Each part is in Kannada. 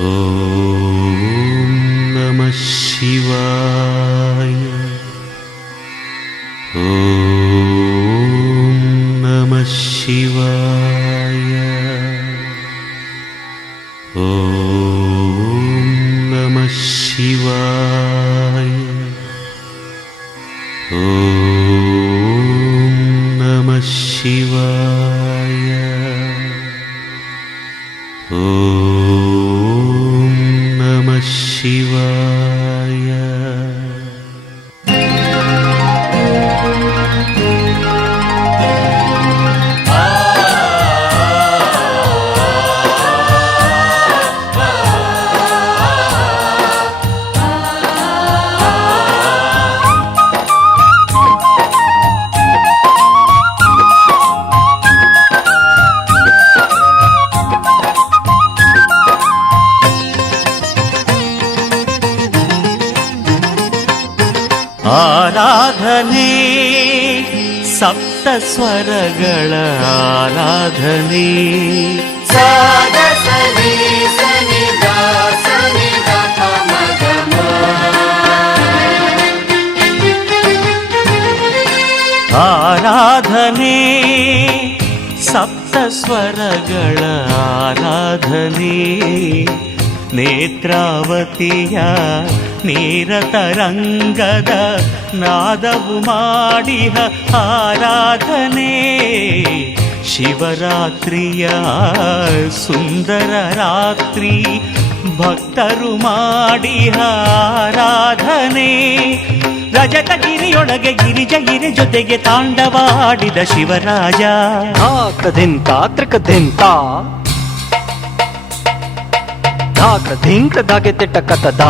ಓಂ ನಮಃ ಶಿವಾಯ. ಓಂ ನಮಃ ಶಿವಾಯ. ಓಂ ನಮಃ ಶಿವಾಯ. ಓಂ ನಮಃ ಶಿವಾಯ. ಓಂ ನಮಃ ಶಿವಾಯ. ಆರಾಧನೆ ಸಪ್ತ ಸ್ವರಗಳ ಆರಾಧನೆ. ಆರಾಧನೆ ಸಪ್ತ ಸ್ವರಗಳ ಆರಾಧನೆ. ನೇತ್ರಾವತಿಯ ನೀರತರಂಗದ ನಾದವು ಮಾಡಿಹ ಆರಾಧನೆ. ಶಿವರಾತ್ರಿಯ ಸುಂದರ ರಾತ್ರಿ ಭಕ್ತರು ಮಾಡಿಹ ಆರಾಧನೆ. ರಜತಗಿರಿಯೊಳಗೆ ಗಿರಿಜಗಿರಿ ಜೊತೆಗೆ ತಾಂಡವಾಡಿದ ಶಿವರಾಜ. ಧಾಕದಿಂತ ತ್ರಿಕದಿಂತ ಧಾಕ ಧಿಂಕ ಧಾಗೆ ತಿಟ್ಟ ಕತದ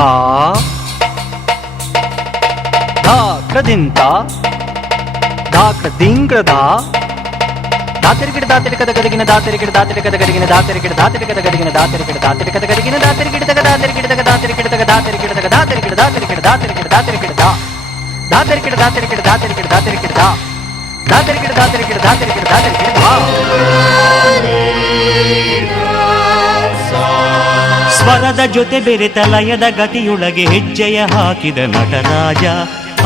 ಧಾಕದಿಂತ ಧಾಕ ದಿಂಗ್ರದ ದಾತರಿಗಿಡ ದಾತರಿಕದ ಗದಗಿನ ದಾತರಿಗಿಡ ದಾತರಿಕದ ಗದಗಿನ ದಾತರಿಗಿಡ ದಾತರಿಕದ ಗದಗಿನ ದಾತರಿಗಿಡ ದಾತರಿಕದ ಗದಗಿನ ದಾತರಿಗಿಡದಾಗ ದಾತರಿಗಿಡದಾಗ ದಾತರಿಗಿಡದಾಗ ದಾತರಿಗಿಡದಾಗ ದಾತರಿಗಿಡ ದಾತರಿಗಿಡ ದಾತರಿಗಿಡ ದಾತರಿಗಿಡ ದಾತರಿಗಿಡ ದಾತರಿಗಿಡ ದಾತರಿಗಿಡ ದಾತರಿಗಿಡ ದಾತರಿಗಿಡ ದಾತರಿಗಿಡ ದಾತರಿಗಿಡ ದಾತರಿಗಿಡ. ಸ್ವರದ ಜೊತೆ ಬೆರೆತ ಲಯದ ಗತಿಯೊಳಗೆ ಹೆಜ್ಜೆಯ ಹಾಕಿದ ನಟರಾಜ.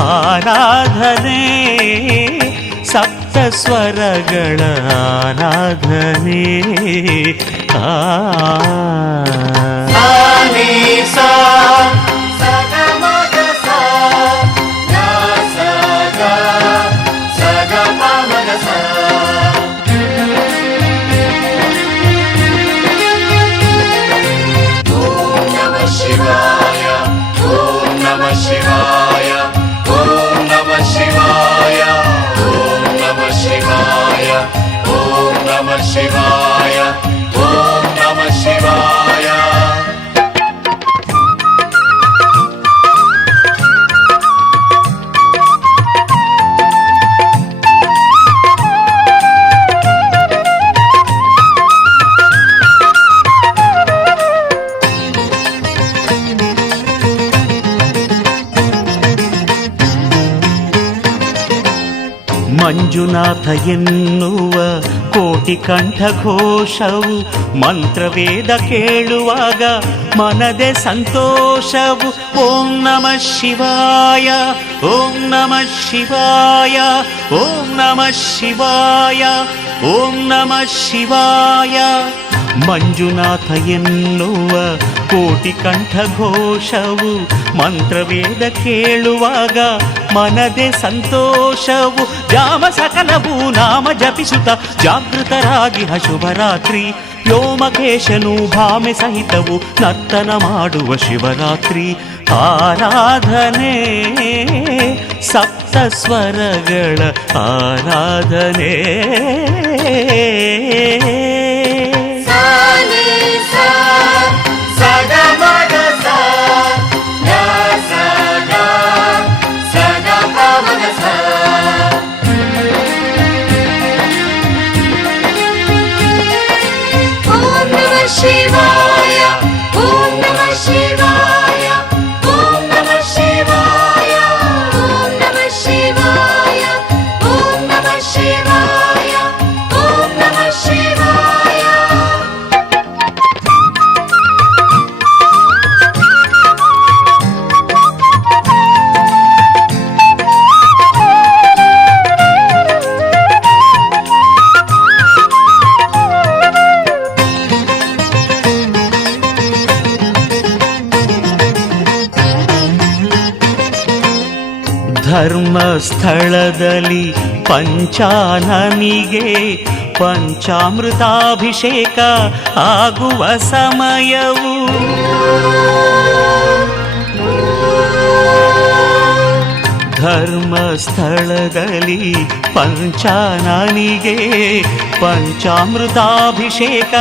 ಆರಾಧನೆ ಸಪ್ತ ಸ್ವರಗಳ ಆರಾಧನೆ. ಶಿವಾಯ ಓಂ ನಮಃ ಶಿವಾಯ. ಮಂಜುನಾಥ ಎನ್ನುವ ಕೋಟಿ ಕಂಠಘೋಷವು ಮಂತ್ರವೇದ ಕೇಳುವಾಗ ಮನದೆ ಸಂತೋಷವು. ಓಂ ನಮಃ ಶಿವಾಯ ಓಂ ನಮಃ ಶಿವಾಯ ಓಂ ನಮಃ ಶಿವಾಯ ಓಂ ನಮಃ ಶಿವಾಯ. ಮಂಜುನಾಥ ಎನ್ನುವ ಕೋಟಿ ಕಂಠಘೋಷವು ಮಂತ್ರವೇದ ಕೇಳುವಾಗ ಮನದೆ ಸಂತೋಷವು. ಜಾಮ ಸಕಲವು ನಾಮ ಜಪಿಸುತ್ತ ಜಾಗೃತರಾಗಿ ಶುಭರಾತ್ರಿ. ವ್ಯೋಮಕೇಶನು ಭಾಮೆ ಸಹಿತವು ನರ್ತನ ಮಾಡುವ ಶಿವರಾತ್ರಿ. ಆರಾಧನೆ ಸಪ್ತ ಸ್ವರಗಳ ಆರಾಧನೆ. ಶಿವಾಯ ಓಂ ನಮಃ ಶಿವಾಯ ಓಂ ನಮಃ ಶಿವಾಯ ಓಂ ನಮಃ ಶಿವಾಯ ಓಂ ನಮಃ ಶಿವಾಯ ಓಂ ನಮಃ ಧರ್ಮಸ್ಥಳದಲ್ಲಿ ಪಂಚಾನನಿಗೆ ಪಂಚಾಮೃತಾಭಿಷೇಕ ಆಗುವ ಸಮಯವು ಧರ್ಮಸ್ಥಳದಲ್ಲಿ ಪಂಚಾನನಿಗೆ ಪಂಚಾಮೃತಾಭಿಷೇಕ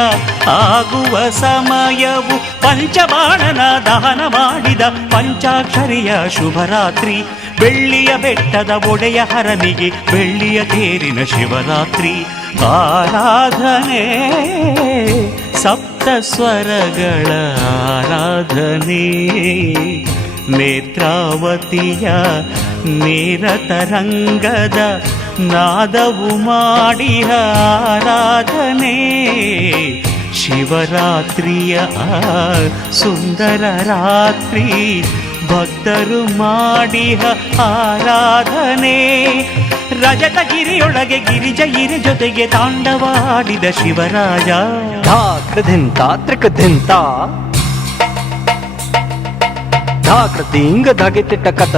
ಆಗುವ ಸಮಯವು ಪಂಚಬಾಣನ ದಹನ ಮಾಡಿದ ಪಂಚಾಕ್ಷರಿಯ ಶುಭರಾತ್ರಿ ಬೆಳ್ಳಿಯ ಬೆಟ್ಟದ ಒಡೆಯ ಹರನಿಗೆ ಬೆಳ್ಳಿಯ ತೇರಿನ ಶಿವರಾತ್ರಿ ಆರಾಧನೆ ಸಪ್ತ ಸ್ವರಗಳ ಆರಾಧನೆ ನೇತ್ರಾವತಿಯ ನೇರತರಂಗದ ನಾದವು ಮಾಡಿದ ಆರಾಧನೆ ಶಿವರಾತ್ರಿಯ ಸುಂದರ ರಾತ್ರಿ ಭಕ್ತರು ಮಾಡಿದ ಆರಾಧನೆ ರಜತಗಿರಿಯೊಳಗೆ ಗಿರಿಜಗಿರಿ ಜೊತೆಗೆ ತಾಂಡವಾಡಿದ ಶಿವರಾಜ ಧಾಕೃದಿಂತ ತ್ರಿಕದಿಂತ ಧಾಕೃದಿಂಗ ಧಗಿತಿಟ್ಟ ಕಥ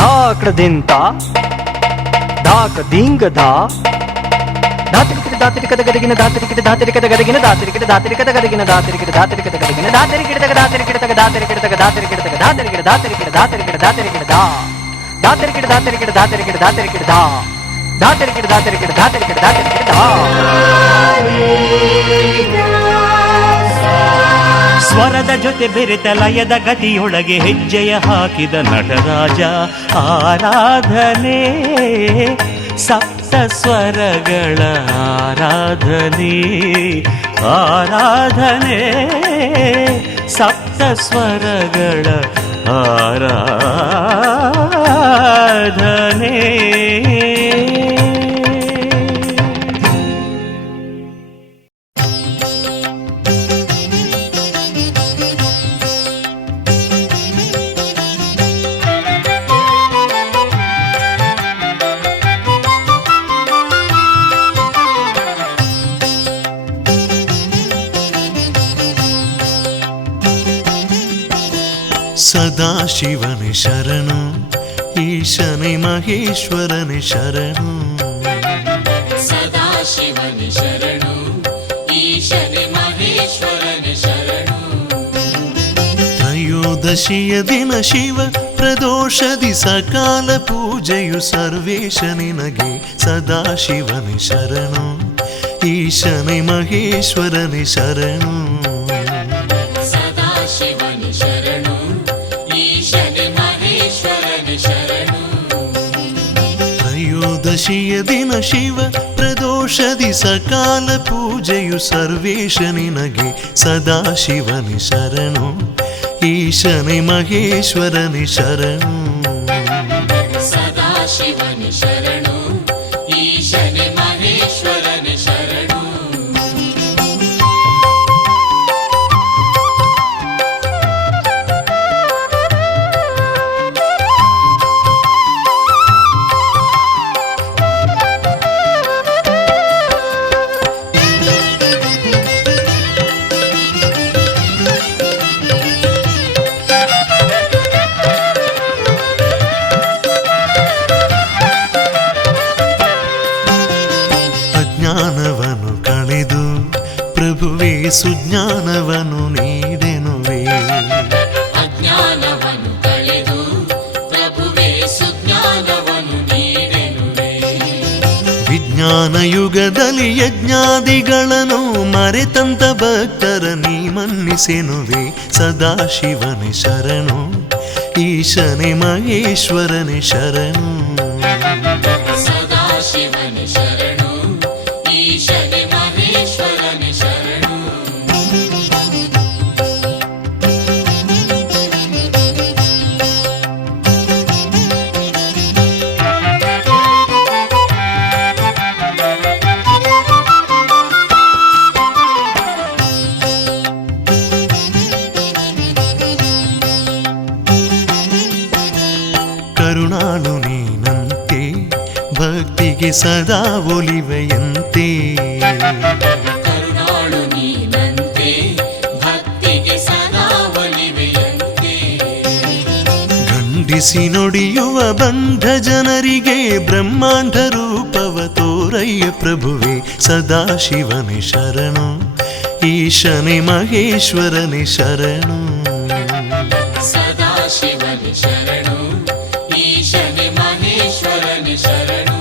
ಧಾಕೃದಿಂತ ಧಾಕದಿಂಗ ಧಾತರಿಕಿಟ ಧಾತರಿಕದ ಗದಗಿನ ಧಾತರಿಕಿಟ ಧಾತರಿಕದ ಗದಗಿನ ಧಾತರಿಕಿಟ ಧಾತರಿಕದ ಗದಗಿನ ಧಾತರಿಕಿಟ ಧಾತರಿಕದ ಗದಗಿನ ಧಾತರಿಕಿಟದ ಧಾತರಿಕಿಟದ ಧಾತರಿಕಿಟದ ಧಾತರಿಕಿಟದ ಧಾತರಿಕಿಟ ಧಾತರಿಕಿಟ ಧಾತರಿಕಿಟ ಧಾತರಿಕಿಟ ಧಾತರಿಕಿಟ ಧಾತರಿಕಿಟ ಧಾತರಿಕಿಟ ಧಾತರಿಕಿಟ ಧಾತರಿಕಿಟ ಧಾತರಿಕಿಟ ಧಾತರಿಕಿಟ ಧಾತರಿಕಿಟ ಸ್ವರದ ಜೊತೆ ಬೆರೆತ ಲಯದ ಗತಿಯೊಳಗೆ ಹೆಜ್ಜೆಯ ಹಾಕಿದ ನಟರಾಜ ಆರಾಧನೆ ಸಪ್ತ ಸ್ವರಗಳ ಆರಾಧನೆ ಆರಾಧನೆ ಸಪ್ತ ಸ್ವರಗಳ ಆರಾಧನೆ ಸದಾಶಿವನೇ ಶರಣು ಈಶನೇ ಮಹೇಶ್ವರನೇ ಶರಣು ಸದಾಶಿವನೇ ಶರಣು ಈಶನೇ ಮಹೇಶ್ವರನೇ ಶರಣು ತ್ರಯೋದಶಿಯ ದಿನ ಶಿವ ಪ್ರದೋಷದಿ ಸಕಾಲ ಪೂಜೆಯು ಸರ್ವೇಶ ನಿನಗೆ ಸದಾಶಿವನೇ ಶರಣು ಈಶನೇ ಮಹೇಶ್ವರನೇ ಶರಣು ಸದಾಶಿವನೇ ಶರಣು ಈಶನೇ ಮಹೇಶ್ವರನೇ ಶರಣು ತ್ರಯೋದಶಿಯ ದಿನ ಶಿವ ಪ್ರದೋಷದಿ ಸಕಾಲ ಪೂಜೆಯು ಸರ್ವೇಶ ನಿನಗೆ ಸದಾಶಿವನೇ ಶರಣು ಈಶನೇ ಮಹೇಶ್ವರನೇ ಶರಣು ಸದಾಶಿವನೇ ಶರಣು ಈಶನೇ ಮಹೇಶ್ವರನೇ ಶರಣು ಅಜ್ಞಾನವನ್ನು ಕಳೆದು ಪ್ರಭುವೇ ಸುಜ್ಞಾನವನ್ನು ನೀಡೆನುವೆ ಅಜ್ಞಾನವನ್ನು ಕಳೆದು ಪ್ರಭುವೇ ಸುಜ್ಞಾನವನ್ನು ನೀಡೆನುವೆ ವಿಜ್ಞಾನ ಯುಗದಲ್ಲಿ ಯಜ್ಞಾದಿಗಳನ್ನು ಮರೆತಂತ ಭಕ್ತರ ನೀ ಮನ್ನಿಸೆನುವೆ ಸದಾಶಿವನೇ ಶರಣು ಈಶನೇ ಮಹೇಶ್ವರನೇ ಶರಣು ಸದಾಶಿವನೇ ಶರಣು ಈಶನೇ ಮಹೇಶ್ವರನೇ ಶರಣು ಕರುಣಾಳು ನೀನಂತೆ ಭಕ್ತಿಗೆ ಸದಾ ಒಲಿವೆಯಂತೆ ಕರುಣಾಳು ನೀನಂತೆ ಭಕ್ತಿಗೆ ಸದಾ ಒಲಿವೆಯಂತೆ ಬಿಡಿಸಿ ನುಡಿಯುವ ಬಂಧ ಜನರಿಗೆ ಬ್ರಹ್ಮಾಂಡ ರೂಪವ ತೋರಯ್ಯ ಪ್ರಭುವೆ ಸದಾಶಿವನೇ ಶರಣು ಈಶನೇ ಮಹೇಶ್ವರನೇ ಶರಣು ಸದಾಶಿವನೇ ಶರಣು ಈಶನೇ ಮಹೇಶ್ವರನೇ ಶರಣು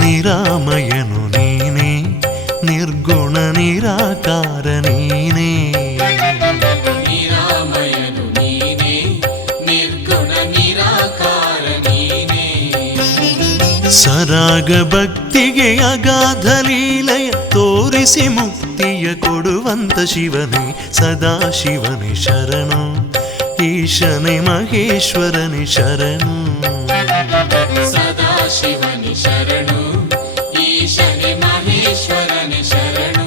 ನಿರಾಮಯನು ನೀನೇ ನಿರ್ಗುಣ ನಿರಾಕಾರ ನೀನೇ ನಿರಾಮಯನು ನೀನೇ ನಿರ್ಗುಣ ನಿರಾಕಾರ ನೀನೇ ಸರಾಗ ಭಕ್ತಿಗೆ ಅಗಾಧ ಲೀಲೆಯ ತೋರಿಸಿ ಮುಕ್ತಿಯ ಕೊಡುವಂತ ಶಿವನೇ ಸದಾಶಿವನೇ ಶರಣು ಈಶನೇ ಮಹೇಶ್ವರನೇ ಶರಣು ಸದಾಶಿವನೇ ಶರಣು ಈಶನೇ ಮಹೇಶ್ವರನೇ ಶರಣು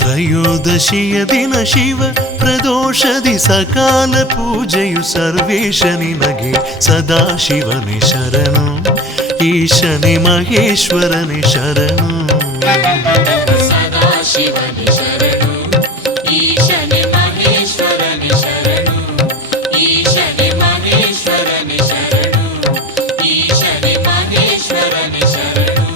ತ್ರಯೋದಶಿಯ ದಿನ ಶಿವ ಪ್ರದೋಷದಿ ಸಕಾಲ ಪೂಜೆಯು ಸರ್ವೇಶ ನಿನಗೆ ಸದಾಶಿವನೇ ಶರಣು ಈಶನೇ ಮಹೇಶ್ವರನೇ ಶರಣು ಸದಾಶಿವನೇ ಶರಣು ಈಶನೇ ಮಹೇಶ್ವರನೇ ಶರಣು ಈಶನೇ ಮಹೇಶ್ವರನೇ ಶರಣು ಈಶನೇ ಮಹೇಶ್ವರನೇ ಶರಣು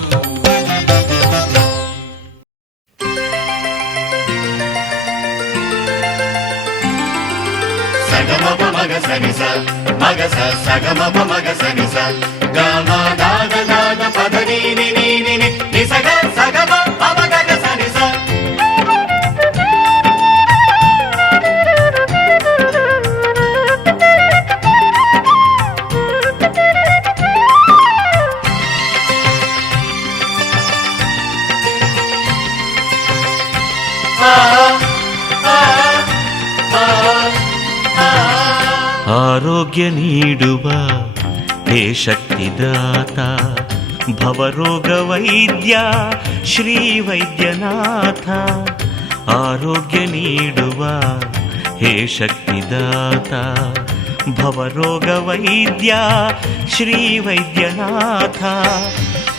ಸಗಮಪ ಮಗ ಸನಿಸ ಮಗ ಸ ಸಗಮಪ ಮಗ ಸನಿಸ ಗಮ ದಾದ ದಾದ ಪದ ನೀನಿ ನೀನಿ ನಿ ಸಗ ಸಗಮ ಪಮ ಗಗ ಸನಿಸ ಆರೋಗ್ಯ ನೀಡುವ ಹೇ ಶಕ್ತಿದಾತ ಭವರೋಗ ವೈದ್ಯ ಶ್ರೀ ವೈದ್ಯನಾಥ ಆರೋಗ್ಯ ನೀಡುವ ಹೇ ಶಕ್ತಿದಾತ ಭವರೋಗ ವೈದ್ಯ ಶ್ರೀ ವೈದ್ಯನಾಥ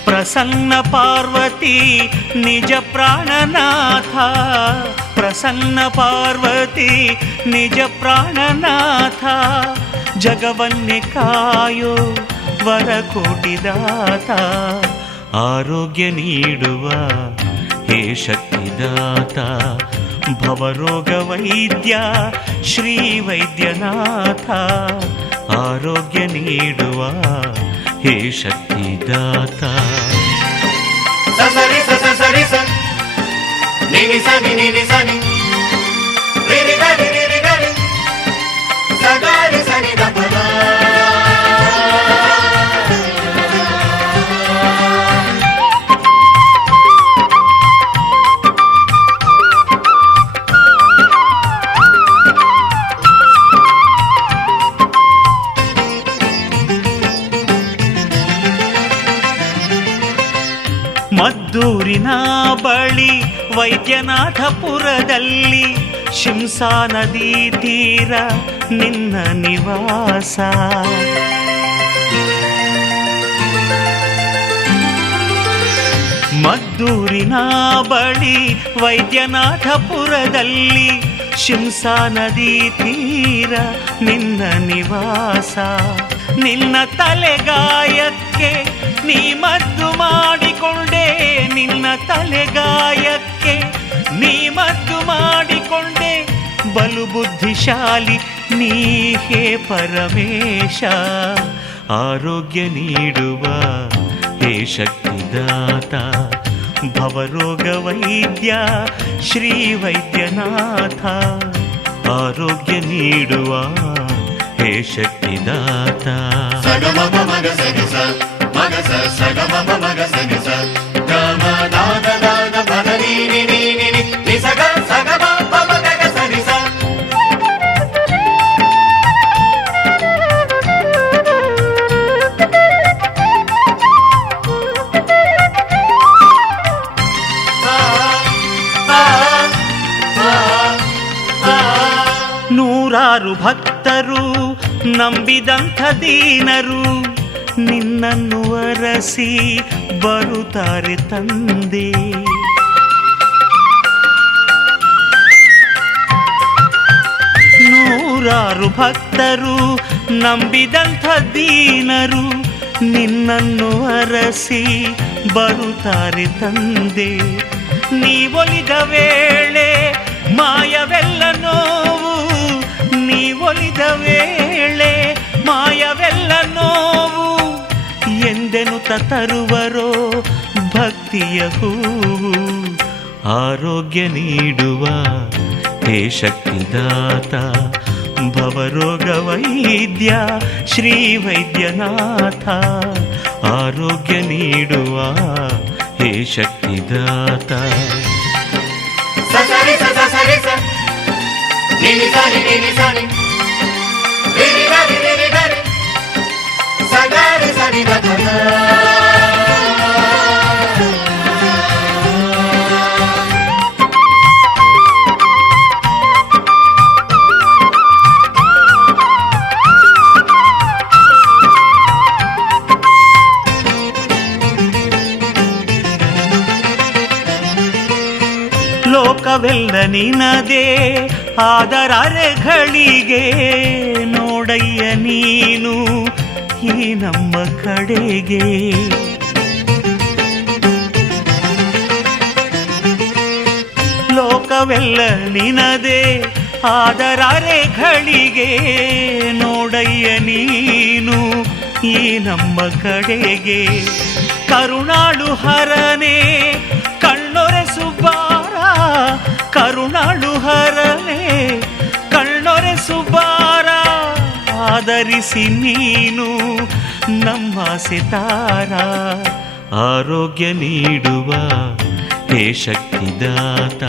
ಪ್ರಸನ್ನ ಪಾರ್ವತಿ ನಿಜ ಪ್ರಾಣನಾಥ ಪ್ರಸನ್ನ ಪಾರ್ವತಿ ನಿಜ ಪ್ರಾಣನಾಥ ಜಗವನ್ನೇ ಕಾಯೋ ವರಕೋಟಿದಾತ ಆರೋಗ್ಯ ನೀಡುವ ಹೇ ಶಕ್ತಿದಾತ ಭವರೋಗ ವೈದ್ಯ ಶ್ರೀ ವೈದ್ಯನಾಥ ಆರೋಗ್ಯ ನೀಡುವ ಹೇ ಶಕ್ತಿದಾತ ಸಸರಿ ಸಸರಿ ಸ ನಿನಿ ಸನಿ ನಿನಿ ಸನಿ ರಿರಿ ಗರಿ ರಿರಿ ಗರಿ ಸಗಾರಿ ಸನಿ ದಪದ ಮದ್ದೂರಿನ ಬಳಿ ವೈದ್ಯನಾಥಪುರದಲ್ಲಿ ಶಿಂಸಾ ನದಿ ತೀರ ನಿನ್ನ ನಿವಾಸ ಮದ್ದೂರಿನ ಬಳಿ ವೈದ್ಯನಾಥಪುರದಲ್ಲಿ ಶಿಂಸಾ ನದಿ ತೀರ ನಿನ್ನ ನಿವಾಸ ನಿನ್ನ ತಲೆಗಾಯಕ್ಕೆ ನೀ ಮದ್ದು ಮಾಡಿಕೊಂಡೆ ನಿನ್ನ ತಲೆಗಾಯಕ್ಕೆ ನೀ ಮದ್ದು ಮಾಡಿಕೊಂಡೆ ಬಲು ಬುದ್ಧಿಶಾಲಿ ನೀ ಹೇ ಪರಮೇಶ ಆರೋಗ್ಯ ನೀಡುವ ಹೇ ಶಕ್ತಿದಾತ ಭವರೋಗ ವೈದ್ಯ ಶ್ರೀ ವೈದ್ಯನಾಥ ಆರೋಗ್ಯ ನೀಡುವ ಹೇ ಶಕ್ತಿದಾತ ಸಗಮಪ ಮಗ ಸನಿ ಸ ಮಗ ಸ ಸಗಮಪ ಮಗ ಸನಿ ಸ ಗಮ ದಾದ ದಾದ ಪದ ನೀನಿ ನೀನಿ ನಿ ಸಗ ಸಗಮ ಪಮ ಗಗ ಸನಿ ಸ ನೂರಾರು ಭಕ್ತರು ನಂಬಿದಂಥ ದೀನರು ನಿನ್ನನ್ನು ಅರಸಿ ಬರುತ್ತಾರೆ ತಂದೆ. ನೂರಾರು ಭಕ್ತರು ನಂಬಿದಂಥ ದೀನರು ನಿನ್ನನ್ನು ಅರಸಿ ಬರುತ್ತಾರೆ ತಂದೆ. ನೀವೊಲಿದ ವೇಳೆ ಮಾಯವೆಲ್ಲ ನೋವು, ನೀವೊಲಿದ ವೇಳೆ ಮಾಯವೆಲ್ಲ ನೋವು ಎಂದೆನುತ ತರುವರೋ ಭಕ್ತಿಯ ಹೂವು. ಆರೋಗ್ಯ ನೀಡುವ ಹೇ ಶಕ್ತಿದಾತ, ಭವರೋಗ ವೈದ್ಯ ಶ್ರೀ ವೈದ್ಯನಾಥ. ಆರೋಗ್ಯ ನೀಡುವ ಹೇ ಶಕ್ತಿದಾತ. ಸರಿ ಸರಿ ಸ ನಿನಿ ಸರಿ ನಿನಿ ಸರಿ ರಿರಿ ಗರಿ ರಿರಿ ಗರಿ ಸಗರಿ ಸರಿ ದ ದ. ಲೋಕವೆಲ್ಲ ನಿನದೇ ಆದರರೆಗಳಿಗೆ ನೋಡಯ್ಯ ನೀನು ಈ ನಮ್ಮ ಕಡೆಗೆ. ಲೋಕವೆಲ್ಲ ನಿನದೇ ಆದರರೆಗಳಿಗೆ ನೋಡಯ್ಯ ನೀನು ಈ ನಮ್ಮ ಕಡೆಗೆ. ಕರುಣಾಳು ಹರನೇ ಕಣ್ಣೊರೆಸು ಬಾರ, ಕರುಣಾಳು ಹರನೇ ಕಣ್ಣೊರೆಸು ಬಾರ. ಆದರಿಸಿ ನೀನು ನಮ್ಮ ಸಿತಾರ. ಆರೋಗ್ಯ ನೀಡುವ ಹೇ ಶಕ್ತಿದಾತ,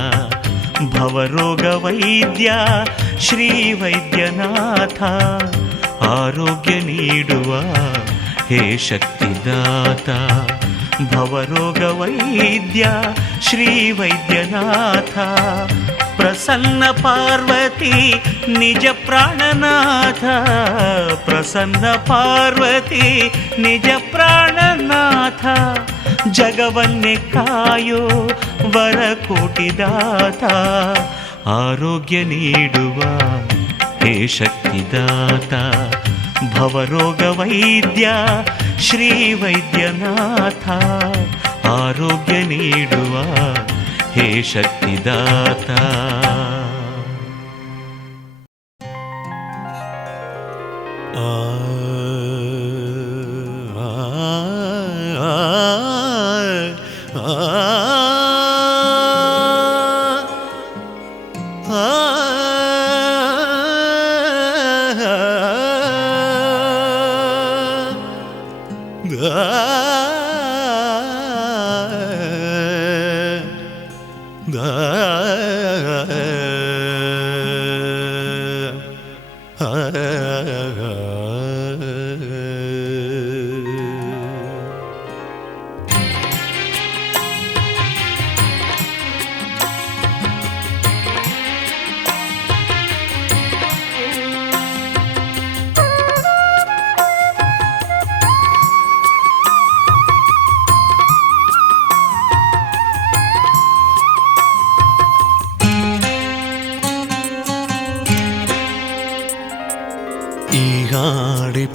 ಭವರೋಗ ವೈದ್ಯ ಶ್ರೀ ವೈದ್ಯನಾಥ. ಆರೋಗ್ಯ ನೀಡುವ ಹೇ ಶಕ್ತಿದಾತ, ಭವರೋಗ ವೈದ್ಯ ಶ್ರೀ ವೈದ್ಯನಾಥ. ಪ್ರಸನ್ನ ಪಾರ್ವತಿ ನಿಜ ಪ್ರಾಣನಾಥ, ಪ್ರಸನ್ನ ಪಾರ್ವತಿ ನಿಜ ಪ್ರಾಣನಾಥ. ಜಗವನ್ನೇ ಕಾಯೋ ವರಕೋಟಿದಾತ. ಆರೋಗ್ಯ ನೀಡುವ ಹೇ ಶಕ್ತಿದಾತ, ಭವರೋಗ ವೈದ್ಯ ಶ್ರೀ ವೈದ್ಯನಾಥ. ಆರೋಗ್ಯ ನೀಡುವ ಹೇ ಶಕ್ತಿದಾತ.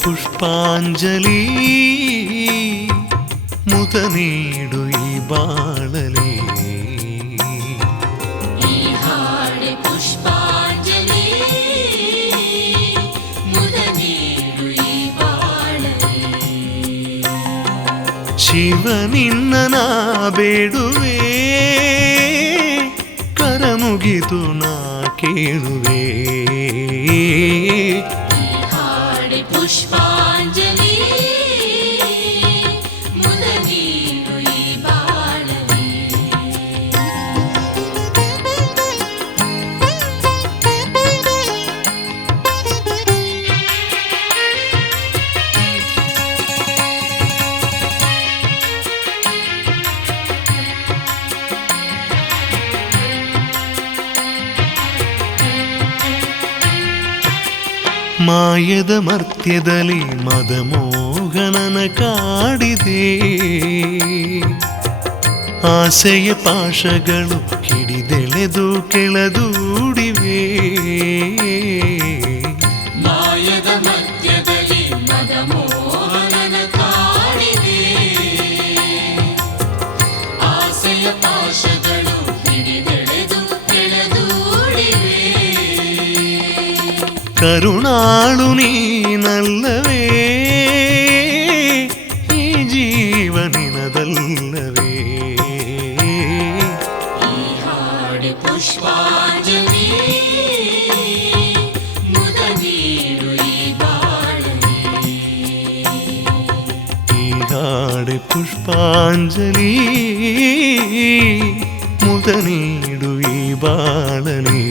ಪುಷ್ಪಾಂಜಲಿ ಮುದ ನೀಡು ಈ ಬಾಳಲಿ. ಈ ಹಾಡೆ ಪುಷ್ಪಾಂಜಲಿ ಮುದ ನೀಡು ಈ ಬಾಳಲಿ. ಶಿವನಿನ್ನ ಬೇಡುವೆ, ಕರ ಮುಗಿದು ನಾ ಕೇಳುವೆ. ಪುಷ್ಪಾಂಜಲಿ ಮುದ ನೀಡು ಈ ಬಾಳಲಿ. ಮಾಯದ ಮರ್ತ್ಯದಲ್ಲಿ ಮದಮೋಹನನ ಕಾಡಿದೆ, ಆಸೆಯ ಪಾಶಗಳು ಹಿಡಿದೆಳೆದು ಕೆಳದೂಡಿವೆ. ಮಾಯದ ಮಧ್ಯದಲ್ಲಿ ಮದಮೋಹನನ ಕಾಡಿದೆ, ಆಸೆಯ ಪಾಶಗಳು ಹಿಡಿದೆಳೆದು ಕೆಳದೂಡಿವೆ. ಕರುಣಾಳು ನೀನಲ್ಲವೇ, ಈ ಜೀವನಿನದಲ್ಲವೇ. ಈ ಹಾಡು ಪುಷ್ಪಾಂಜಲಿ, ಮುದ ನೀಡು ಈ ಬಾಳಲಿ. ಈ ಹಾಡೆ ಪುಷ್ಪಾಂಜಲಿ, ಮುದ ನೀಡು ಈ ಬಾಳಲಿ.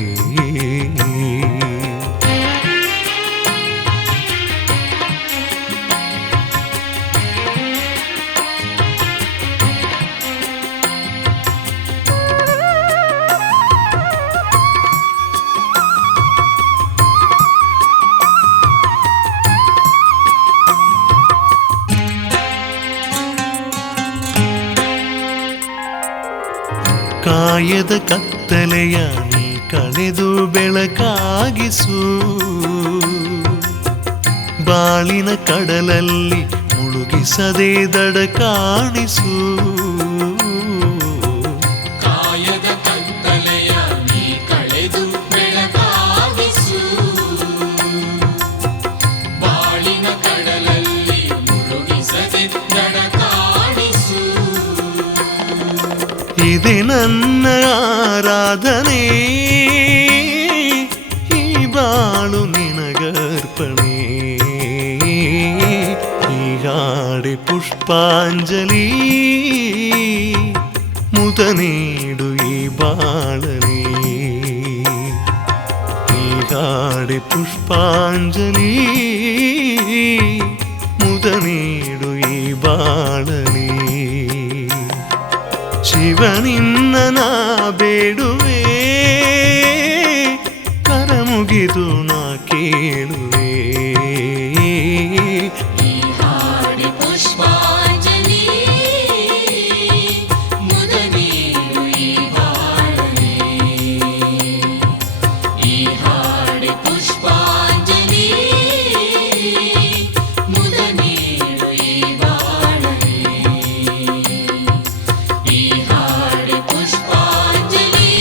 ಕಾಯದ ಕತ್ತಲೆಯ ನೀ ಕಳೆದು ಬೆಳಕಾಗಿಸು, ಬಾಳಿನ ಕಡಲಲ್ಲಿ ಮುಳುಗಿಸದೆ ದಡ ಕಾಣಿಸು. ಕಾಯದ ಕತ್ತಲೆಯ ನೀ ಕಳೆದು ಬೆಳಕಾಗಿಸು, ಬಾಳಿನ ಕಡಲಲ್ಲಿ ಮುಳುಗಿಸದೆ ದಡ ಕಾಣಿಸು. ಇದೆ ನನ್ನ ಆರಾಧನೆ, ಈ ಬಾಳು ನಿನಗರ್ಪಣೆ. ಈ ಹಾಡೆ ಪುಷ್ಪಾಂಜಲಿ, ಮುದ ನೀಡು ಈ ಬಾಳಲಿ. ಈ ಹಾಡೆ ಪುಷ್ಪಾಂಜಲಿ, ಮುದ ನೀಡು ಈ ಬಾಳಲಿ. ಶಿವನಿನ್ನ ನಾ ಬೇಡುವೆ, ಕರ ಮುಗಿದು ನಾ ಕೇಳುವೆ. ಈ ಹಾಡು ಪುಷ್ಪಾಂಜಲಿ, ಮುದ ನೀಡು ಈ ಬಾಳಲಿ. ಈ ಹಾಡು ಪುಷ್ಪಾಂಜಲಿ, ಮುದ ನೀಡು ಈ ಬಾಳಲಿ. ಈ ಹಾಡು ಪುಷ್ಪಾಂಜಲಿ.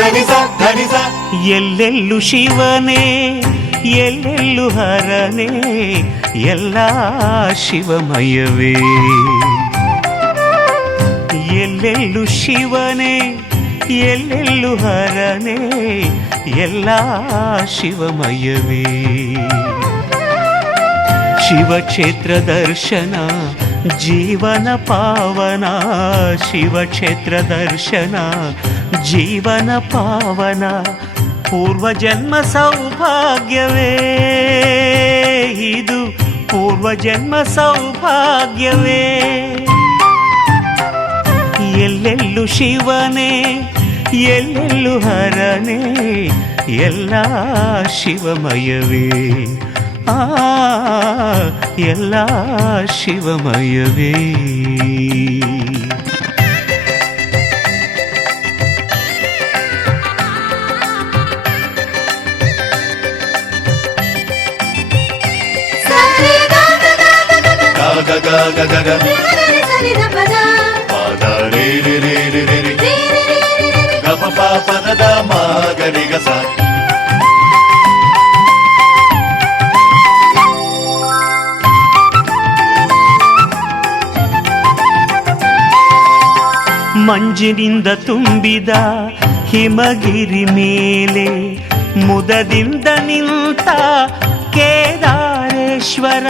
ಧನಿಸ ಧನಿಸ ಎಲ್ಲೆಲ್ಲು ಶಿವನೇ ಎಲ್ಲೆಲ್ಲು ಹರನೇ, ಎಲ್ಲ ಶಿವಮಯವೇ. ಎಲ್ಲೆಲ್ಲು ಶಿವನೇ ಎಲ್ಲೆಲ್ಲು ಹರನೇ, ಎಲ್ಲ ಶಿವಮಯವೇ. ಶಿವಕ್ಷೇತ್ರ ದರ್ಶನ ಜೀವನ ಪಾವನ, ಶಿವಕ್ಷೇತ್ರ ದರ್ಶನ ಜೀವನ ಪಾವನ. ಪೂರ್ವಜನ್ಮ ಸೌಭಾಗ್ಯವೇ ಇದು, ಪೂರ್ವಜನ್ಮ ಸೌಭಾಗ್ಯವೇ. ಎಲ್ಲೆಲ್ಲು ಶಿವನೇ ಎಲ್ಲೆಲ್ಲು ಹರನೇ, ಎಲ್ಲ ಶಿವಮಯವೇ. ಎಲ್ಲ ಶಿವಮಯವೇ. ಗ ಗ ಗ ಗ ಗ ಪಾದ ರೇ ರೇ ರೇ ರೇ ರೇ ರೇ ಗ ಪ ಪ ಪದ ದ ಮ ಗ ರಿ ಗ ಸ. ಮಂಜಿನಿಂದ ತುಂಬಿದ ಹಿಮಗಿರಿ ಮೇಲೆ ಮುದದಿಂದ ನಿಂತ ಕೇದಾರೇಶ್ವರ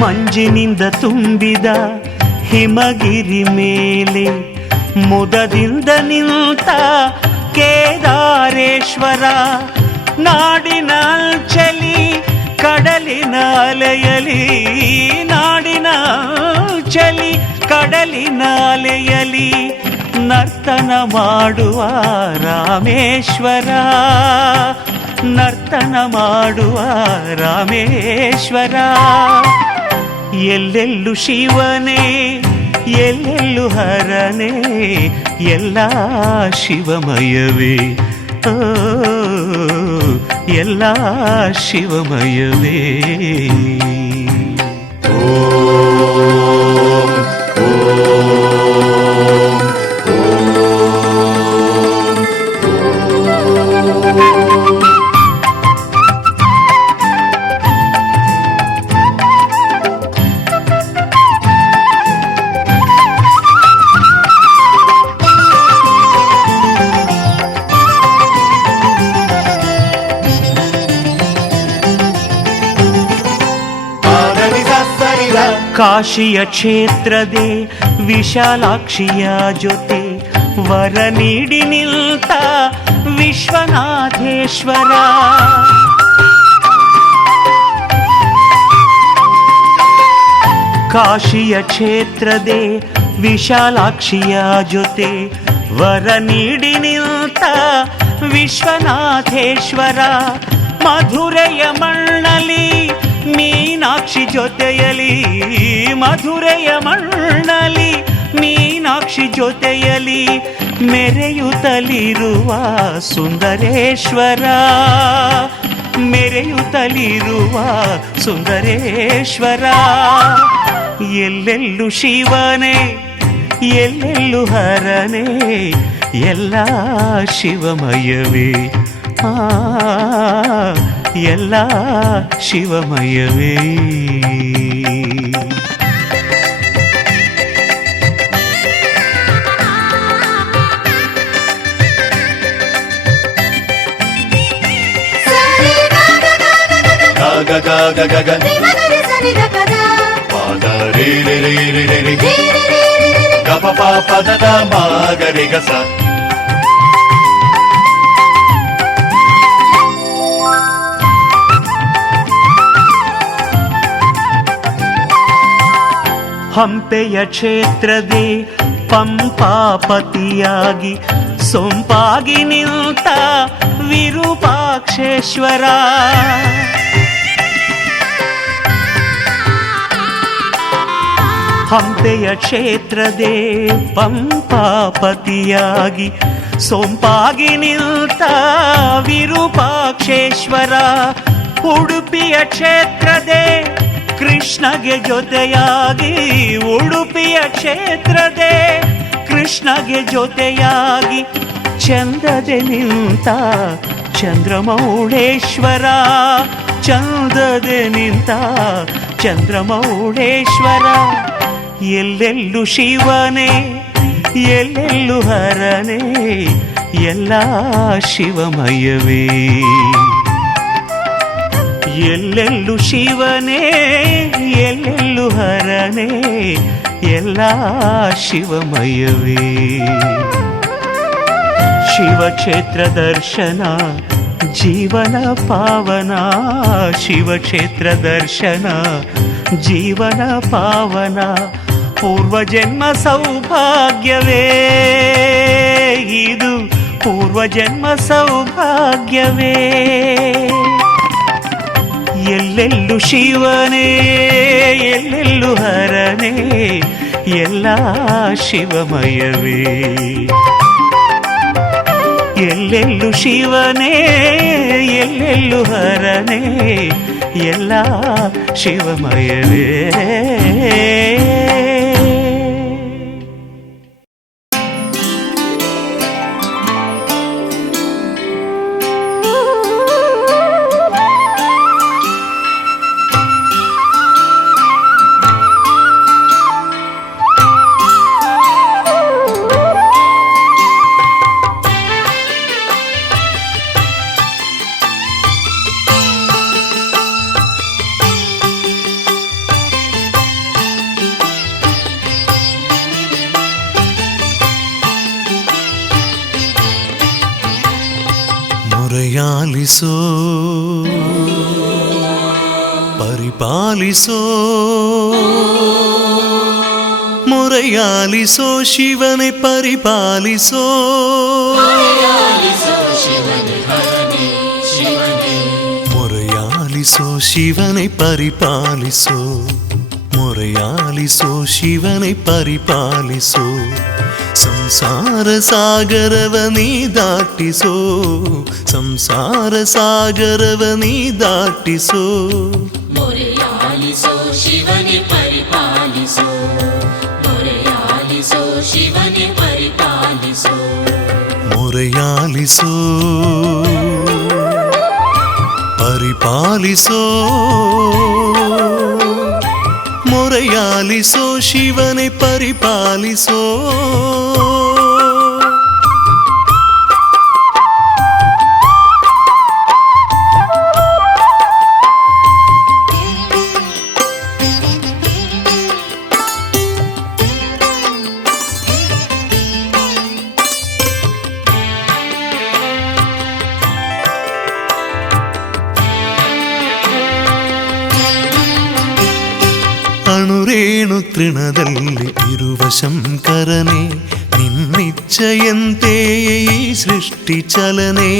ಮಂಜಿನಿಂದ ತುಂಬಿದ ಹಿಮಗಿರಿ ಮೇಲೆ ಮುದದಿಂದ ನಿಂತ ಕೇದಾರೇಶ್ವರ ನಾಡಿನ ಚಲಿ ಕಡಲಿನ ಅಲೆಯಲಿ ನಾಡಿನ ಚಲಿ ಕಡಲಿನ ಅಲೆಯಲಿ ನರ್ತನ ಮಾಡುವ ರಾಮೇಶ್ವರ ನರ್ತನ ಮಾಡುವ ರಾಮೇಶ್ವರ ಎಲ್ಲೆಲ್ಲೂ ಶಿವನೇ ಎಲ್ಲೆಲ್ಲೂ ಹರನೇ ಎಲ್ಲ ಶಿವಮಯವೇ ಓ ಎಲ್ಲ ಶಿವಮಯವೇ ಕಾಶಿಯ ಕ್ಷೇತ್ರದೆ ವಿಶಾಲಾಕ್ಷಿಯ ಜೊತೆ ವರ ನೀಡಿ ನಿಲ್ತ ವಿಶ್ವನಾಥೇಶ್ವರ ಕಾಶಿಯ ಕ್ಷೇತ್ರದೆ ವಿಶಾಲಾಕ್ಷಿಯ ಜೊತೆ ವರ ನೀಡಿ ನಿಲ್ತ ವಿಶ್ವನಾಥೇಶ್ವರ ಮಧುರೆಯ ಮಣ್ಣಲಿ ಮೀನಾಕ್ಷಿ ಜೊತೆಯಲಿ ಮಧುರೆಯ ಮಣ್ಣಲಿ ಮೀನಾಕ್ಷಿ ಜೊತೆಯಲಿ ಮೆರೆಯುತ್ತಲಿರುವ ಸುಂದರೇಶ್ವರ ಮೆರೆಯುತ್ತಲಿರುವ ಸುಂದರೇಶ್ವರ ಎಲ್ಲೆಲ್ಲೂ ಶಿವನೇ ಎಲ್ಲೆಲ್ಲೂ ಹರನೇ ಎಲ್ಲ ಶಿವಮಯವೇ ಎಲ್ಲ ಶಿವಮಯವೇ ಗ ಗ ಗ ಗ ಗ ಪಾದ ರೇ ರೇ ರೇ ರೇ ರೇ ರೇ ಗ ಪ ಪ ಪ ದ ದ ಮ ಗ ರೇ ಗ ಸ ಹಂಪೆಯ ಕ್ಷೇತ್ರದೆ ಪಂಪಾಪತಿಯಾಗಿ ಸೊಂಪಾಗಿ ನಿಂತ ವಿರೂಪಾಕ್ಷೇಶ್ವರ ಹಂಪೆಯ ಕ್ಷೇತ್ರದೆ ಪಂಪಾಪತಿಯಾಗಿ ಸೊಂಪಾಗಿ ನಿಂತ ವಿರೂಪಾಕ್ಷೇಶ್ವರ ಉಡುಪಿಯ ಕ್ಷೇತ್ರದೆ ಕೃಷ್ಣಗೆ ಜೊತೆಯಾಗಿ ಉಡುಪಿಯ ಕ್ಷೇತ್ರದೆ ಕೃಷ್ಣಗೆ ಜೊತೆಯಾಗಿ ಚಂದದೆ ನಿಂತ ಚಂದ್ರಮೌಳೇಶ್ವರ ಚಂದದೆ ನಿಂತ ಚಂದ್ರಮೌಳೇಶ್ವರ ಎಲ್ಲೆಲ್ಲೂ ಶಿವನೇ ಎಲ್ಲೆಲ್ಲೂ ಹರನೇ ಎಲ್ಲ ಶಿವಮಯವೇ ಎಲ್ಲೆಲ್ಲೂ ಶಿವನೇ ಎಲ್ಲೆಲ್ಲೂ ಹರನೇ ಎಲ್ಲ ಶಿವಮಯವೇ ಶಿವಕ್ಷೇತ್ರ ದರ್ಶನ ಜೀವನ ಪಾವನ ಶಿವಕ್ಷೇತ್ರ ದರ್ಶನ ಜೀವನ ಪಾವನ ಪೂರ್ವಜನ್ಮ ಸೌಭಾಗ್ಯವೇ ಇದು ಪೂರ್ವಜನ್ಮ ಸೌಭಾಗ್ಯವೇ ಎಲ್ಲೆಲ್ಲೂ ಶಿವನೇ ಎಲ್ಲೆಲ್ಲೂ ಹರನೇ ಎಲ್ಲ ಶಿವಮಯವೇ ಎಲ್ಲೆಲ್ಲೂ ಶಿವನೇ ಎಲ್ಲೆಲ್ಲೂ ಹರನೇ ಎಲ್ಲ ಶಿವಮಯವೇ ಪರಿಪಾಲಿಸೋ ಮೊರೆಯಾಲಿಸೋ ಶಿವನೇ ಪರಿಪಾಲಿಸೋ ಆಲಿಸೋ ಶಿವನೇ ಹರನೇ ಶಿವನೇ ಮೊರೆಯಾಲಿಸೋ ಶಿವನೇ ಪರಿಪಾಲಿಸೋ ಮೊರೆಯಾಲಿಸೋ ಶಿವನೇ ಪರಿಪಾಲಿಸೋ ಸಂಸಾರ ಸಾಗರವ ನೀ ದಾಟಿಸೋ ಸಂಸಾರ ಸಾಗರವ ನೀ ದಾಟಿಸೋ ಮೊರೆಯಾಲಿಸೋ ಶಿವನೇ ಪರಿಪಾಲಿಸೋ ಮೊರೆಯಾಲಿಸೋ ಶಿವನೇ ಪರಿಪಾಲಿಸೋ ಮೊರೆಯಾಲಿಸೋ ಪರಿಪಾಲಿಸೋ ಮೊರೆಯಾಲಿಸೋ ಶಿವನೇ ಪರಿಪಾಲಿಸೋ ಅಣುರೇಣು ತೃಣದಲ್ಲಿ ಇರುವ ಶಂಕರನೇ ನಿನ್ನಿಚ್ಛೆಯಂತೆ ಈ ಸೃಷ್ಟಿ ಚಲನೆ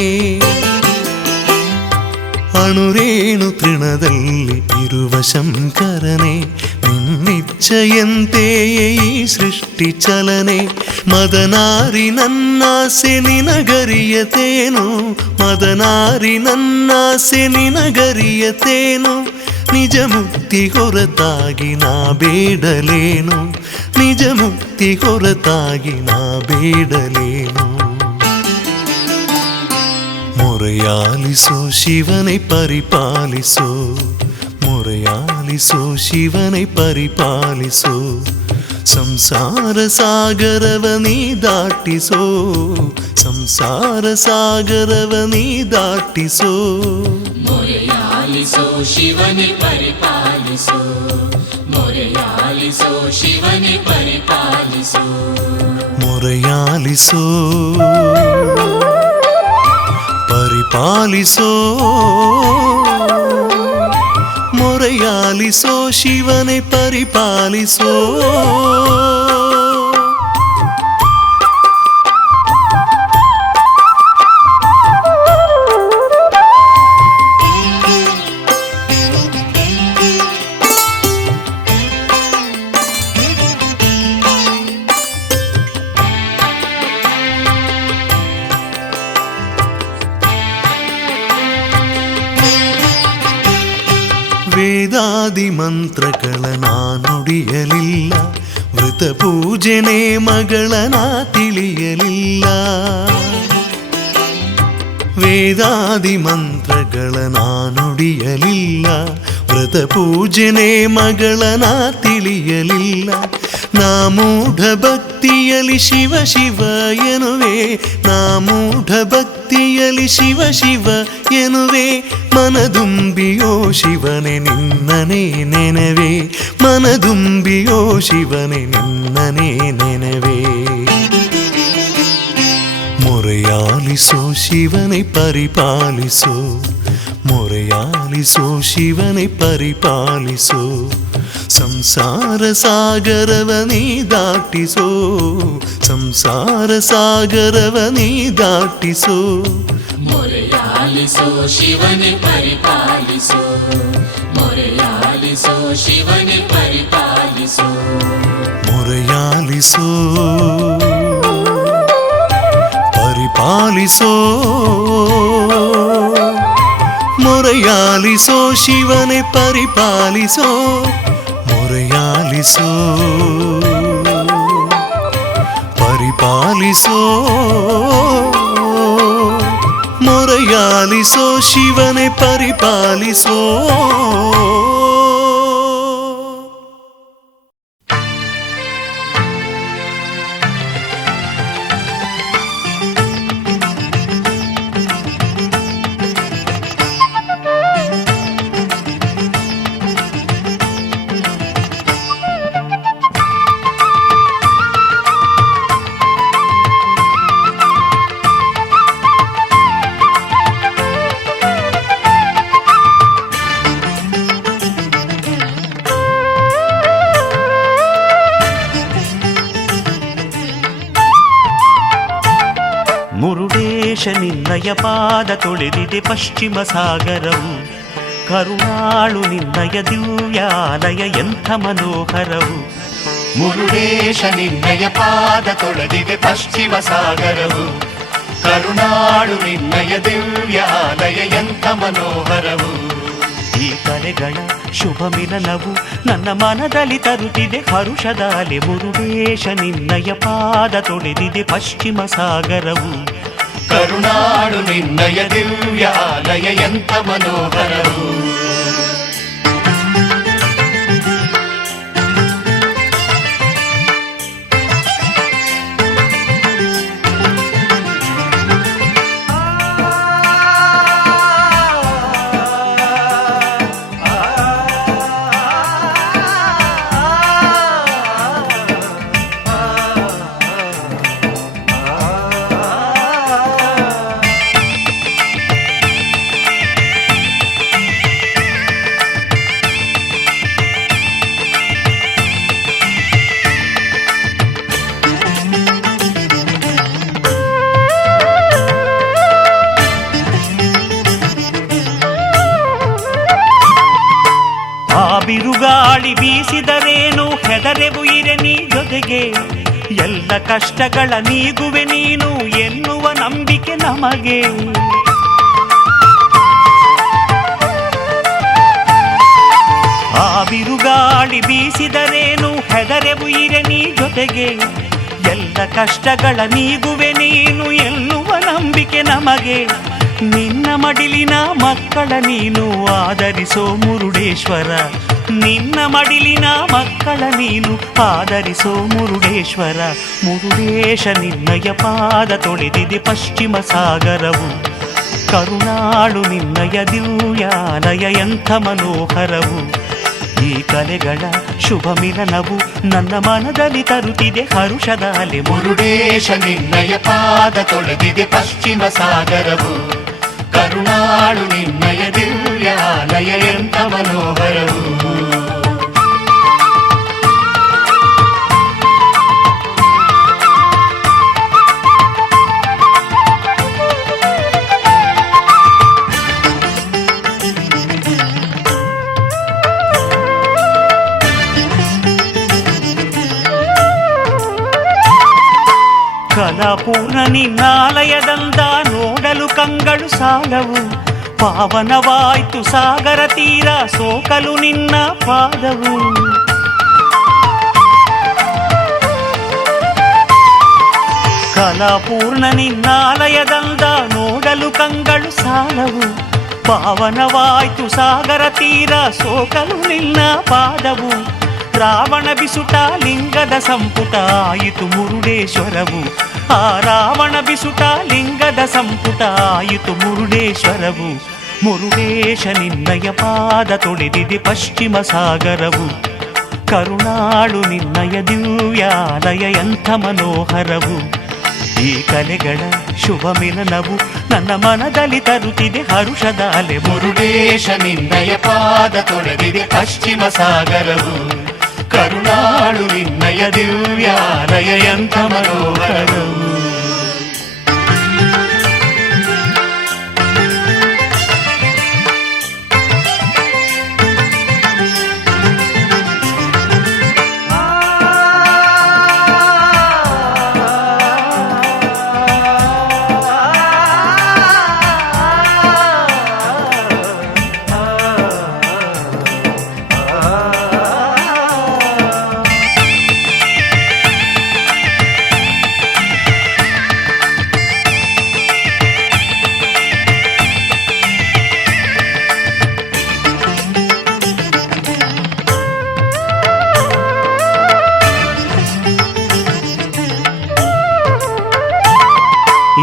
ಅಣುರೇಣು ತೃಣದಲ್ಲಿ ಇರುವ ಶಂಕರನೇ ನಿನ್ನಿಚ್ಛೆಯಂತೆ ಈ ಸೃಷ್ಟಿ ಚಲನೆ ಮದನಾರಿ ನನ್ನಾಸೆ ನಿನಗರಿಯತೇನು ಮದನಾರಿ ನನ್ನಾಸೆ ನಿನಗರಿಯತೇನು ನಿಜ ಮುಕ್ತಿ ಹೊರತಾಗಿ ನಾ ಬೇಡಲೇನು ನಿಜ ಮುಕ್ತಿ ಹೊರತಾಗಿ ನಾ ಬೇಡಲೇನು ಮೊರೆಯಾಲಿಸೋ ಶಿವನೇ ಪರಿಪಾಲಿಸೋ ಮೊರೆಯಾಲಿಸೋ ಶಿವನೇ ಪರಿಪಾಲಿಸೋ ಸಂಸಾರ ಸಾಗರವ ನೀ ದಾಟಿಸೋ ಸಂಸಾರ ಸಾಗರವ ನೀ ದಾಟಿಸೋ ಮೊರೆಯಾಲಿಸೋ ಶಿವನೇ ಪರಿಪಾಲಿಸೋ ಮೊರೆಯಾಲಿಸೋ ಶಿವನೇ ಪರಿಪಾಲಿಸೋ ಮೊರೆಯಾಲಿಸೋ ಪರಿಪಾಲಿಸೋ ಮೊರೆಯಾಲಿಸೋ ಶಿವನೇ ಪರಿಪಾಲಿಸೋ ವೇದಾದಿ ಮಂತ್ರಗಳ ನಾ ನುಡಿಯಲಿಲ್ಲ ವೃತ ಪೂಜೆನೇ ಮಗಳ ನಾ ತಿಳಿಯಲಿಲ್ಲ ವೇದಾದಿ ಮಂತ್ರಗಳ ನಾ ನುಡಿಯಲಿಲ್ಲ ವ್ರತ ಪೂಜೆನೇ ಮಗಳ ನಾ ತಿಳಿಯಲಿಲ್ಲ ನಾ ಮೂಢ ಭಕ್ತಿಯಲಿ ಶಿವ ಶಿವ ಎನ್ನುವೆ ನಾ ಮೂಢ ಭಕ್ತಿಯಲಿ ಶಿವ ಶಿವ ಎನ್ನುವೆ ಮನದುಂಬಿಯೋ ಶಿವನೇ ನಿನ್ನನೇ ನೆನವೆ ಮನದುಂಬಿಯೋ ಶಿವನೇ ನಿನ್ನನೇ ನೆನವೆ ಮೊರೆಯಾಲಿಸೋ ಶಿವನೇ ಪರಿಪಾಲಿಸೋ ಮೊರೆಯಾಲಿಸೋ ಶಿವನೇ ಪರಿಪಾಲಿಸೋ ಸಂಸಾರ ಸಾಗರವ ನೀ ದಾಟಿಸೋ ಸಂಸಾರ ಸಾಗರವ ನೀ ದಾಟಿಸೋ ಮೊರೆಯಾಲಿಸೋ ಶಿವನೇ ಪರಿಪಾಲಿಸೋ ಮೊರೆಯಾಲಿಸೋ ಶಿವನೇ ಪರಿಪಾಲಿಸೋ ಮೊರೆಯಾಲಿಸೋ ಪರಿಪಾಲಿಸೋ ಮೊರೆಯಾಲಿಸೋ ಶಿವನೇ ಪರಿಪಾಲಿಸೋ ಮೊರೆಯಾಲಿಸೋ ಪರಿಪಾಲಿಸೋ ಮೊರೆಯಾಲಿಸೋ ಶಿವನೇ ಪರಿಪಾಲಿಸೋ ನಿನ್ನಯ ಪಾದ ತೊಳೆದಿದೆ ಪಶ್ಚಿಮ ಸಾಗರವು. ಕರುಣಾಳು ನಿನ್ನಯ ದಿವ್ಯಾಲಯ ಎಂಥ ಮನೋಹರವು. ಮುರುಡೇಶ ನಿನ್ನಯ ಪಾದ ತೊಳೆದಿದೆ ಪಶ್ಚಿಮ ಸಾಗರವು. ಕರುಣಾಳು ನಿನ್ನಯ ದಿವ್ಯಾಲಯ ಎಂಥ ಮನೋಹರವು. ಈ ಕಲೆಗಳ ಶುಭ ಮಿಲನವು ನನ್ನ ಮನದಲ್ಲಿ ತರುತ್ತಿದೆ ಹರುಷದ ಅಲೆ. ಮುರುಡೇಶ ನಿನ್ನಯ ಪಾದ ತೊಳೆದಿದೆ ಪಶ್ಚಿಮ ಸಾಗರವು. ಕರುಣಾಳು ನಿನ್ನಯ ದಿವ್ಯಾಲಯ ಎಂಥ ಮನೋಹರವು. ಬಿರುಗಾಳಿ ಬೀಸಿದರೇನು ಹೆದರೆವು ಇರೆ ನೀ ಜೊತೆಗೆ. ಎಲ್ಲ ಕಷ್ಟಗಳ ನೀಗುವೆ ನೀನು ಎನ್ನುವ ನಂಬಿಕೆ ನಮಗೆ. ಆ ಬಿರುಗಾಳಿ ಬೀಸಿದರೇನು ಹೆದರೆವು ಇರೆ ನೀ ಜೊತೆಗೆ. ಎಲ್ಲ ಕಷ್ಟಗಳ ನೀಗುವೆ ನೀನು ಎನ್ನುವ ನಂಬಿಕೆ ನಮಗೆ. ನಿನ್ನ ಮಡಿಲಿನ ಮಕ್ಕಳ ನೀನು ಆದರಿಸೋ ಮುರುಡೇಶ್ವರ. ನಿನ್ನ ಮಡಿಲಿನ ಮಕ್ಕಳ ನೀನು ಆದರಿಸೋ ಮುರುಡೇಶ್ವರ. ಮುರುಡೇಶ ನಿನ್ನಯ ಪಾದ ತೊಳೆದಿದೆ ಪಶ್ಚಿಮ ಸಾಗರವು. ಕರುಣಾಳು ನಿನ್ನಯ ದಿವ್ಯಾಲಯ ಎಂಥ ಮನೋಹರವು. ಈ ಕಲೆಗಳ ಶುಭ ಮಿಲನವು ನನ್ನ ಮನದಲ್ಲಿ ತರುತ್ತಿದೆ ಹರುಷದ ಅಲೆ. ಮುರುಡೇಶ ನಿನ್ನಯ ಪಾದ ತೊಳೆದಿದೆ ಪಶ್ಚಿಮ ಸಾಗರವು. ಕರುಣಾಳು ನಿನ್ನಯ ದಿವ್ಯಾಲಯ ಎಂಥ ಮನೋಹರವು. ಕಲಾಪೂರ್ಣ ನಿನ್ನಾಲಯದಂದ ನೋಡಲು ಕಂಗಳು ಸಾಲವು. ಪಾವನವಾಯ್ತು ಸಾಗರ ತೀರ ಸೋಕಲು ನಿನ್ನ ಪಾದವು. ಕಲಾಪೂರ್ಣ ನಿನ್ನಾಲಯದಂದ ನೋಡಲು ಕಂಗಳು ಸಾಲವು. ಪಾವನವಾಯ್ತು ಸಾಗರ ತೀರ ಸೋಕಲು ನಿನ್ನ ಪಾದವು. ರಾವಣ ಬಿಸುಟ ಲಿಂಗದ ಸಂಪುಟ ಆಯಿತು ಮುರುಡೇಶ್ವರವು. ಆ ರಾವಣ ಬಿಸುಟ ಲಿಂಗದ ಸಂಪುಟ ಆಯಿತು ಮುರುಡೇಶ್ವರವು. ಮುರುಡೇಶ ನಿನ್ನಯ ಪಾದ ತೊಳೆದಿದೆ ಪಶ್ಚಿಮ ಸಾಗರವು. ಕರುಣಾಳು ನಿನ್ನಯ ದಿವ್ಯಾಲಯ ಎಂಥ ಮನೋಹರವು. ಈ ಕಲೆಗಳ ಶುಭ ಮಿಲನವು ನನ್ನ ಮನದಲ್ಲಿ ತರುತ್ತಿದೆ ಹರುಷದ ಅಲೆ. ಮುರುಡೇಶ ನಿನ್ನಯ ಪಾದ ತೊಳೆದಿದೆ ಪಶ್ಚಿಮ ಸಾಗರವು. ಕರುಣಾಳು ನಿನ್ನಯ ದಿವ್ಯಾಲಯ ಎಂಥ ಮನೋಹರವು.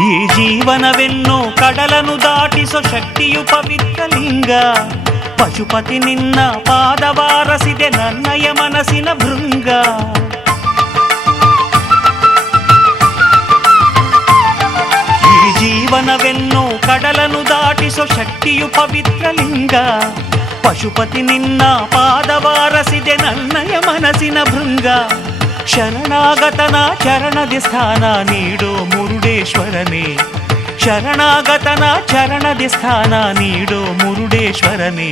ಈ ಜೀವನವೆನ್ನೋ ಕಡಲನು ದಾಟಿಸೋ ಶಕ್ತಿಯು ಪವಿತ್ರ ಲಿಂಗ. ಪಶುಪತಿ ನಿನ್ನ ಪಾದವಾರಸಿದೆ ನನ್ನಯ ಮನಸ್ಸಿನ ಭೃಂಗ. ಈ ಜೀವನವೆನ್ನೋ ಕಡಲನು ದಾಟಿಸೋ ಶಕ್ತಿಯು ಪವಿತ್ರ ಲಿಂಗ. ಪಶುಪತಿ ನಿನ್ನ ಪಾದವಾರಸಿದೆ ನನ್ನಯ ಮನಸ್ಸಿನ ಭೃಂಗ. ಶರಣಾಗತನ ಚರಣದಿ ಸ್ಥಾನ ನೀಡೋ ಮುರುಡೇಶ್ವರನೇ. ಶರಣಾಗತನ ಚರಣದೆ ಸ್ಥಾನ ನೀಡೋ ಮುರುಡೇಶ್ವರನೇ,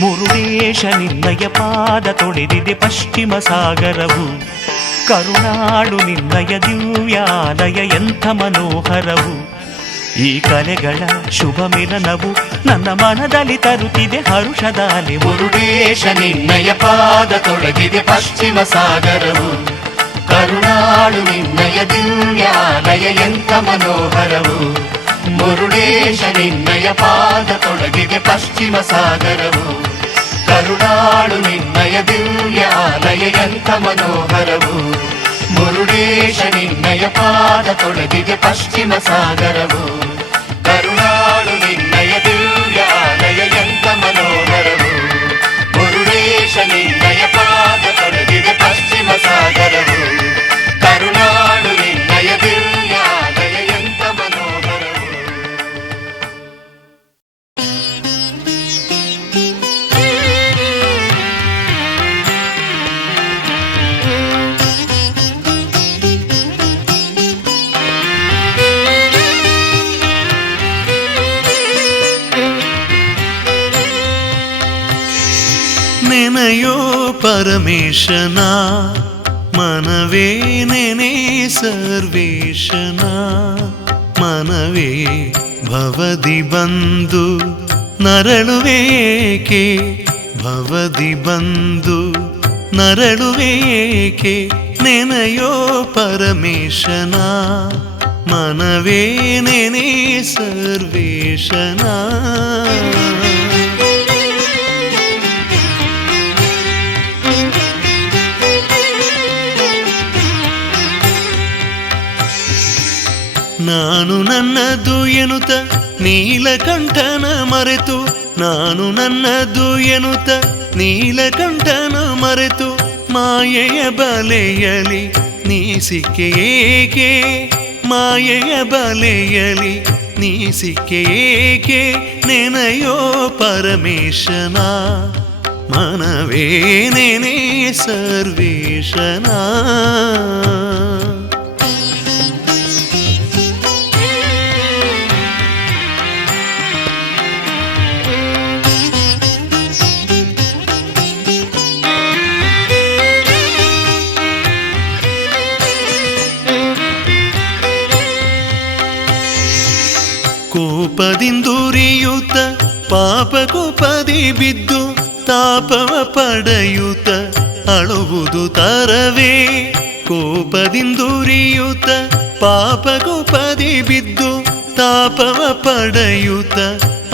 ಮುರುಡೇಶ ನಿನ್ನಯ ಪಾದ ತೊಳೆದಿದೆ ಪಶ್ಚಿಮ ಸಾಗರವು. ಕರುನಾಡು ನಿನ್ನಯ ದಿವ್ಯಾಲಯ ಎಂಥ ಮನೋಹರವು. ಈ ಕಲೆಗಳ ಶುಭ ಮಿಲನವು ನನ್ನ ಮನದಲ್ಲಿ ತರುತ್ತಿದೆ ಹರುಷದ ಅಲೆ. ಮುರುಡೇಶ ನಿನ್ನಯ ಪಾದ ತೊಳೆದಿದೆ ಪಶ್ಚಿಮ ಸಾಗರವು. ಕರುನಾಡು ನಿನ್ನಯ ದಿವ್ಯಾಲಯ ಎಂಥ ಮನೋಹರವು. ಮುರುಡೇಶ ನಿನ್ನಯ ಪಾದ ತೊಳೆದಿದೆ ಪಶ್ಚಿಮ ಸಾಗರವು. ಕರುನಾಡು ನಿನ್ನಯ ದಿವ್ಯಾಲಯ ಎಂಥ ಮನೋಹರವು. ಮುರುಡೇಶ ನಿನ್ನಯ ಪಾದ ತೊಳೆದಿದೆ ಪಶ್ಚಿಮ ಸಾಗರವು. ಕರುನಾಡು ನಿನ್ನಯ ದಿವ್ಯಾಲಯ ಎಂಥ ಮನೋಹರವು. ಮುರುಡೇಶ ನಿನ್ನಯ ಪಾದ ತೊಳೆದಿದೆ ಪಶ್ಚಿಮ ಸಾಗರವು. ಕರುನಾಡು ನಿನ್ನಯ ದಿವ್ಯಾಲಯ ಎಂಥ ಮನೋಹರವು. ನೆನೆಯೋ ಪರಮೇಶನ ಮನವೇ ನೆನೆ ಸರ್ವೇಶನ. ಮನವೇ ಭವದಿ ಬಂದು ನರಳುವೇಕೆ, ಭವದಿ ಬಂದು ನರಳುವೇಕೆ. ನೆನೆಯೋ ಪರಮೇಶನ ಮನವೇ ನೆನೆ ಸರ್ವೇಶನ. ನಾನು ನನ್ನದು ಎನ್ನುತ್ತ ನೀಲಕಂಠನ ಮರೆತು, ನಾನು ನನ್ನದು ಎನ್ನುತ್ತ ನೀಲಕಂಠನ ಮರೆತು, ಮಾಯೆಯ ಬಲೆಯಲಿ ನೀ ಸಿಕ್ಕೆ ಏಕೆ, ಮಾಯೆಯ ಬಲೆಯಲಿ ನೀ ಸಿಕ್ಕೆ ಏಕೆ. ನೆನೆಯೋ ಪರಮೇಶನ ಮನವೇ ನೆನೆ ಸರ್ವೇಶನ. ಕೋಪದಿಂದುರಿಯುತ್ತ ಪಾಪ ಕೋಪದಿ ಬಿದ್ದು ತಾಪವ ಪಡೆಯುತ್ತ ಅಳುವುದು ತರವೇ. ಕೋಪದಿಂದುರಿಯುತ್ತ ಪಾಪ ಕೋಪದಿ ಬಿದ್ದು ತಾಪವ ಪಡೆಯುತ್ತ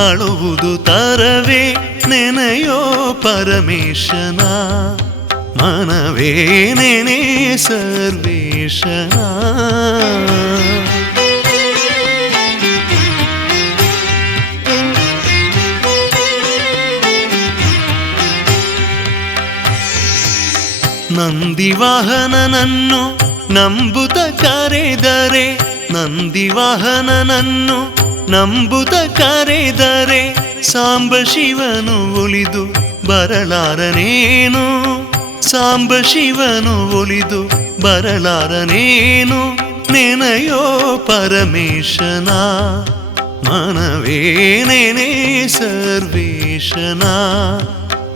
ಅಳುವುದು ತರವೇ. ನೆನೆಯೋ ಪರಮೇಶನ ಮನವೇ ನೆನೆ ಸರ್ವೇಶನ. ನಂದಿವಾಹನನನ್ನು ನಂಬುತ ಕರೆದರೆ, ನಂದಿವಾಹನನನ್ನು ನಂಬುತ ಕರೆದರೆ, ಸಾಂಬ ಶಿವನು ಒಲಿದು ಬರಲಾರನೇನು, ಸಾಂಬ ಶಿವನು ಒಲಿದು ಬರಲಾರನೇನು. ನೆನೆಯೋ ಪರಮೇಶನ ಮನವೇ ನೆನೆ ಸರ್ವೇಶನ.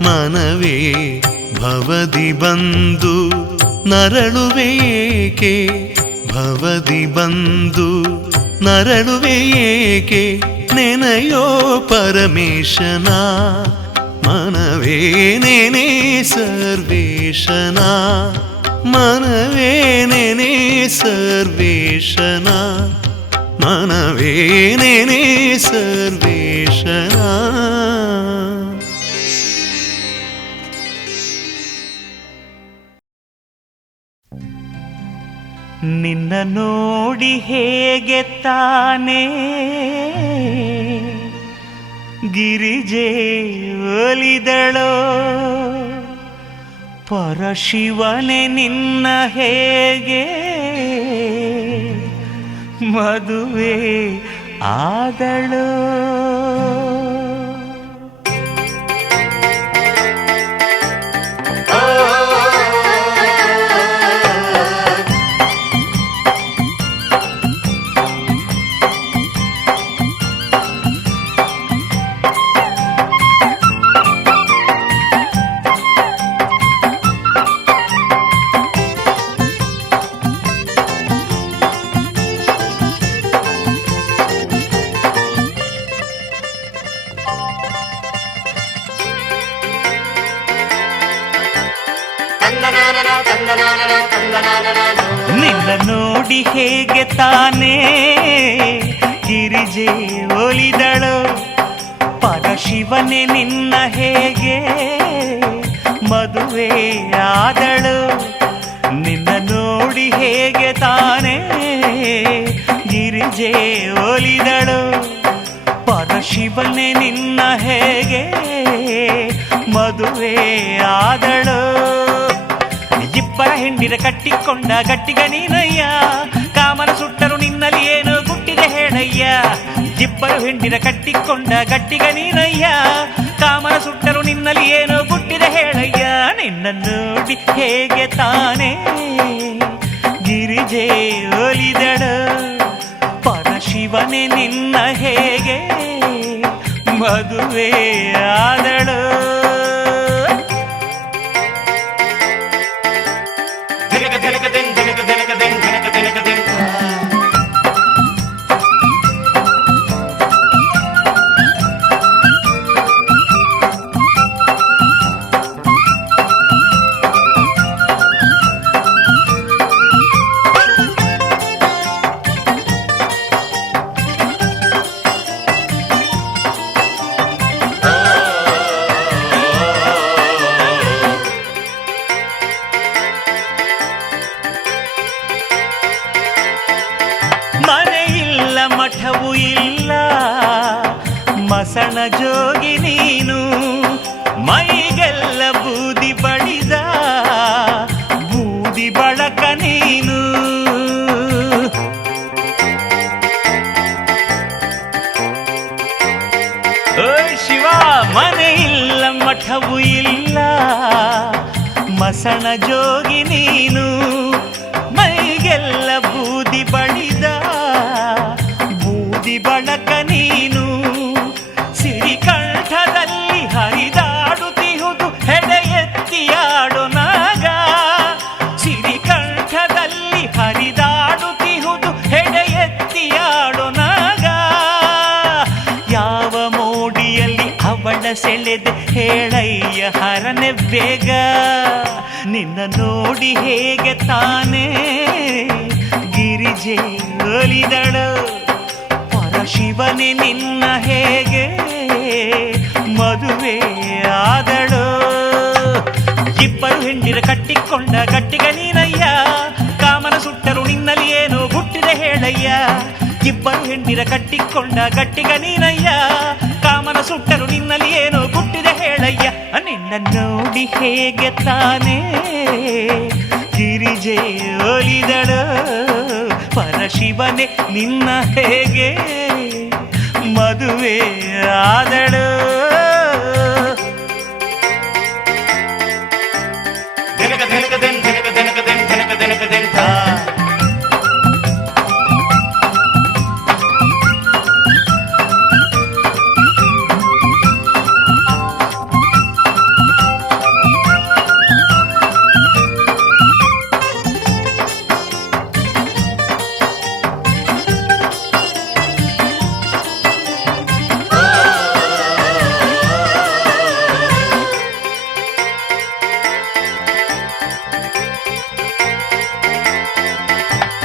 ಮನವೇ ಭವದಿ ಬಂದು ನರಳುವೇಕೆ, ಭವದಿ ಬಂದು ನರಳುವೇಕೆ. ನೆನೆಯೋ ಪರಮೇಶನ ಮನವೇ ನೆನೆ ಸರ್ವೇಶನ. ಮನವೇ ನೆನೆ ಸರ್ವೇಶನ. ಮನವೇ ನೆನೆ ಸರ್ವೇಶನ. ನಿನ್ನ ನೋಡಿ ಹೇಗೆ ತಾನೇ ಗಿರಿಜೆ ಒಲಿದಳೋ, ಪರಶಿವನೆ ನಿನ್ನ ಹೇಗೆ ಮದುವೆ ಆದಳೋ. ನಿನ್ನ ನೋಡಿ ಹೇಗೆ ತಾನೇ ಗಿರಿಜೆ ಒಲಿದಳು, ಪರಶಿವನೇ ನಿನ್ನ ಹೇಗೆ ಮದುವೆ ಆದಳು. ನಿನ್ನ ನೋಡಿ ಹೇಗೆ ತಾನೇ ಗಿರಿಜೆ ಒಲಿದಳು, ಪರಶಿವನೇ ನಿನ್ನ ಹೇಗೆ ಮದುವೆ ಆದಳು. ಇಬ್ಬರ ಹೆಂಡಿರ ಕಟ್ಟಿಕೊಂಡ ಗಟ್ಟಿಗ ನೀನಯ್ಯ, ಕಾಮನ ಸುಟ್ಟರು ನಿನ್ನಲ್ಲಿ ಏನು ಗುಟ್ಟಿದೆ ಹೇಳಯ್ಯ. ಇಬ್ಬರು ಹೆಂಡಿರ ಕಟ್ಟಿಕೊಂಡ ಗಟ್ಟಿಗ ನೀನಯ್ಯ, ಕಾಮನ ಸುಟ್ಟರು ನಿನ್ನಲ್ಲಿ ಏನು ಗುಟ್ಟಿದೆ ಹೇಳಯ್ಯ. ನಿನ್ನ ನೋಡಿ ಹೇಗೆ ತಾನೇ ಗಿರಿಜೆ ಒಲಿದಳು, ಪರಶಿವನೇ ನಿನ್ನ ಹೇಗೆ ಮದುವೆ ಆದಳು. ಮನೆಯಿಲ್ಲ ಮಠವೂ ಇಲ್ಲ ಮಸಣ ಜೋಗಿ ನೀನು, ಮೈಗೆಲ್ಲ ಬೂದಿ ಬಳಿದ ಬೂದಿ ಬಳಕ ನೀನು. ಓ ಶಿವ, ಮನೆಯಿಲ್ಲ ಮಠವೂ ಇಲ್ಲ ಮಸಣ ಜೋಗಿ ನೀನು, ಮೈಗೆಲ್ಲ ಬೂದಿ ಬಳಿದ ಬೂದಿ ಬಳಕ ನೀನು. ಸಿರಿಕಂಠದಲ್ಲಿ ಹರಿದಾಡುತ್ತಿಹುದು ಹೆಡೆ ಎತ್ತಿಯಾಡು ನಾಗ, ಸಿರಿಕಂಠದಲ್ಲಿ ಹರಿದಾಡುತ್ತಿಹುದು ಹೆಡೆ ಎತ್ತಿಯಾಡು ನಾಗ. ಯಾವ ಮೋಡಿಯಲ್ಲಿ ಅವಳ ಸೆಳೆದೆ ಹೇಳಯ್ಯ ಹರನೆ ಬೇಗ. ನಿನ್ನ ನೋಡಿ ಹೇಗೆ ತಾನೇ ಗಿರಿಜೆ ಒಲಿದಳು, ಪರಶಿವನೇ ನಿನ್ನ ಹೇಗೆ ಮದುವೆ ಆದಳು. ಇಬ್ಬರು ಹೆಂಡಿರ ಕಟ್ಟಿಕೊಂಡ ಗಟ್ಟಿಗ ನೀನಯ್ಯ, ಕಾಮನ ಸುಟ್ಟರು ನಿನ್ನಲ್ಲಿ ಏನು ಗುಟ್ಟಿದೆ ಹೇಳಯ್ಯ. ಇಬ್ಬರು ಹೆಂಡಿರ ಕಟ್ಟಿಕೊಂಡ ಗಟ್ಟಿಗ ನೀನಯ್ಯ, ಕಾಮನ ಸುಟ್ಟರು ನಿನ್ನಲ್ಲಿ ಏನು ಗುಟ್ಟಿದೆ ಹೇಳಯ್ಯ. ನಿನ್ನ ನೋಡಿ ಹೇಗೆ ತಾನೇ ಗಿರಿಜೆ ಒಲಿದಳು, ಪರಶಿವನೇ ನಿನ್ನ ಹೇಗೆ ಮದುವೆ ಆದಳು.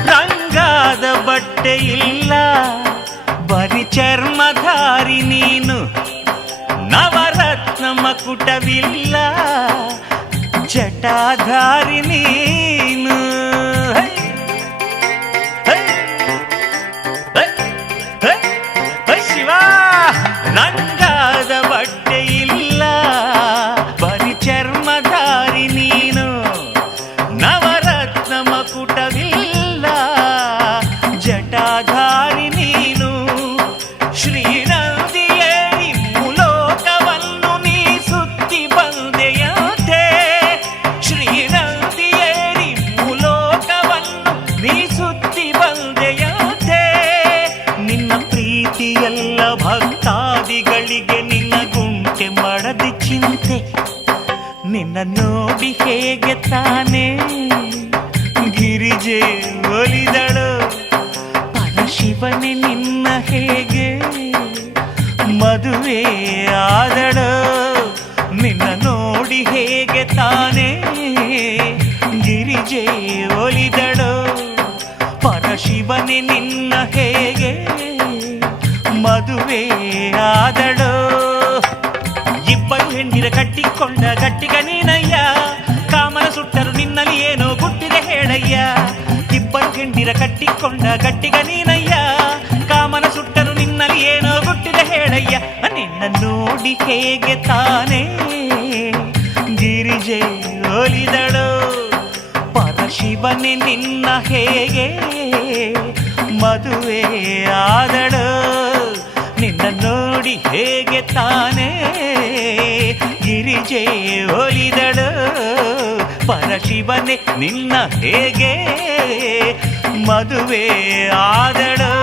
ರಂಗಾದ ಬಟ್ಟೆ ಇಲ್ಲ ಬರಿ ಚರ್ಮಧಾರಿ ನೀನು, ನವರತ್ನ ಮಕುಟವಿಲ್ಲ ಜಟಾಧಾರಿ ನೀನು. ಶಿವ, ರಂಗಾದ ಬಟ್ಟೆ ಇಲ್ಲ ಬರಿ ಚರ್ಮಧಾರಿ ನೀನು, ನವರತ್ನ ಮಕುಟವಿಲ್ಲ ಜಟಾಧಾರಿ ನೀನು. ಶ್ರೀನಂದಿಯೇರಿ ಮುಲೋಕವನ್ನು ನೀ ಸುತ್ತಿ ಬಂದೆಯಂತೆ, ಶ್ರೀನಂದಿಯೇರಿ ಮುಲೋಕವನ್ನು ನೀ ಸುತ್ತಿ ಬಂದೆಯಂತೆ. ನಿನ್ನ ಪ್ರೀತಿಯೆಲ್ಲ ಭಕ್ತಾದಿಗಳಿಗೆ ನಿನ್ನ ಗುಂಟೆ ಮಾಡದಿ ಚಿಂತೆ. ನಿನ್ನ ನೋಡಿ ಹೇಗೆ ತಾನೇ ಗಿರಿಜೆ ಒಲಿದಳು, ಪರಶಿವನೇ ನಿನ್ನ ಹೇಗೆ ಮದುವೆ ಆದಳು. ನಿನ್ನ ನೋಡಿ ಹೇಗೆ ತಾನೇ ಗಿರಿಜೆ ಒಲಿದಳು ಪರಶಿವನೇ ನಿನ್ನ ಹೇಗೆ ಮದುವೆ ಆದಳು. ಇಬ್ಬರು ಹೆಂಡಿರ ಕಟ್ಟಿಕೊಂಡ ಗಟ್ಟಿಗ ನೀನಯ್ಯ, ಕಾಮನ ಸುಟ್ಟರು ನಿನ್ನಲ್ಲಿ ಏನೋ ಗುಟ್ಟಿದೆ ಹೇಳಯ್ಯ. ಇಬ್ಬರು ಹೆಂಡಿರ ಕಟ್ಟಿಕೊಂಡ ಗಟ್ಟಿಗ ನೀನಯ್ಯ, ಕಾಮನ ಸುಟ್ಟರು ನಿನ್ನಲ್ಲಿ ಏನೋ ಗುಟ್ಟಿದೆ ಹೇಳಯ್ಯ. ನಿನ್ನ ನೋಡಿ ಹೇಗೆ ತಾನೇ ಗಿರಿಜೆ ಒಲಿದಳು ಪರಶಿವನೇ ನಿನ್ನ ಹೇಗೆ ಮದುವೆ ಆದಳು. ನಿನ್ನ ನೋಡಿ ಹೇಗೆ ತಾನೇ ಗಿರಿಜೆ ಒಲಿದಳು ಪರಶಿವನೇ ನಿನ್ನ ಹೇಗೆ ಮದುವೆ ಆದಳು.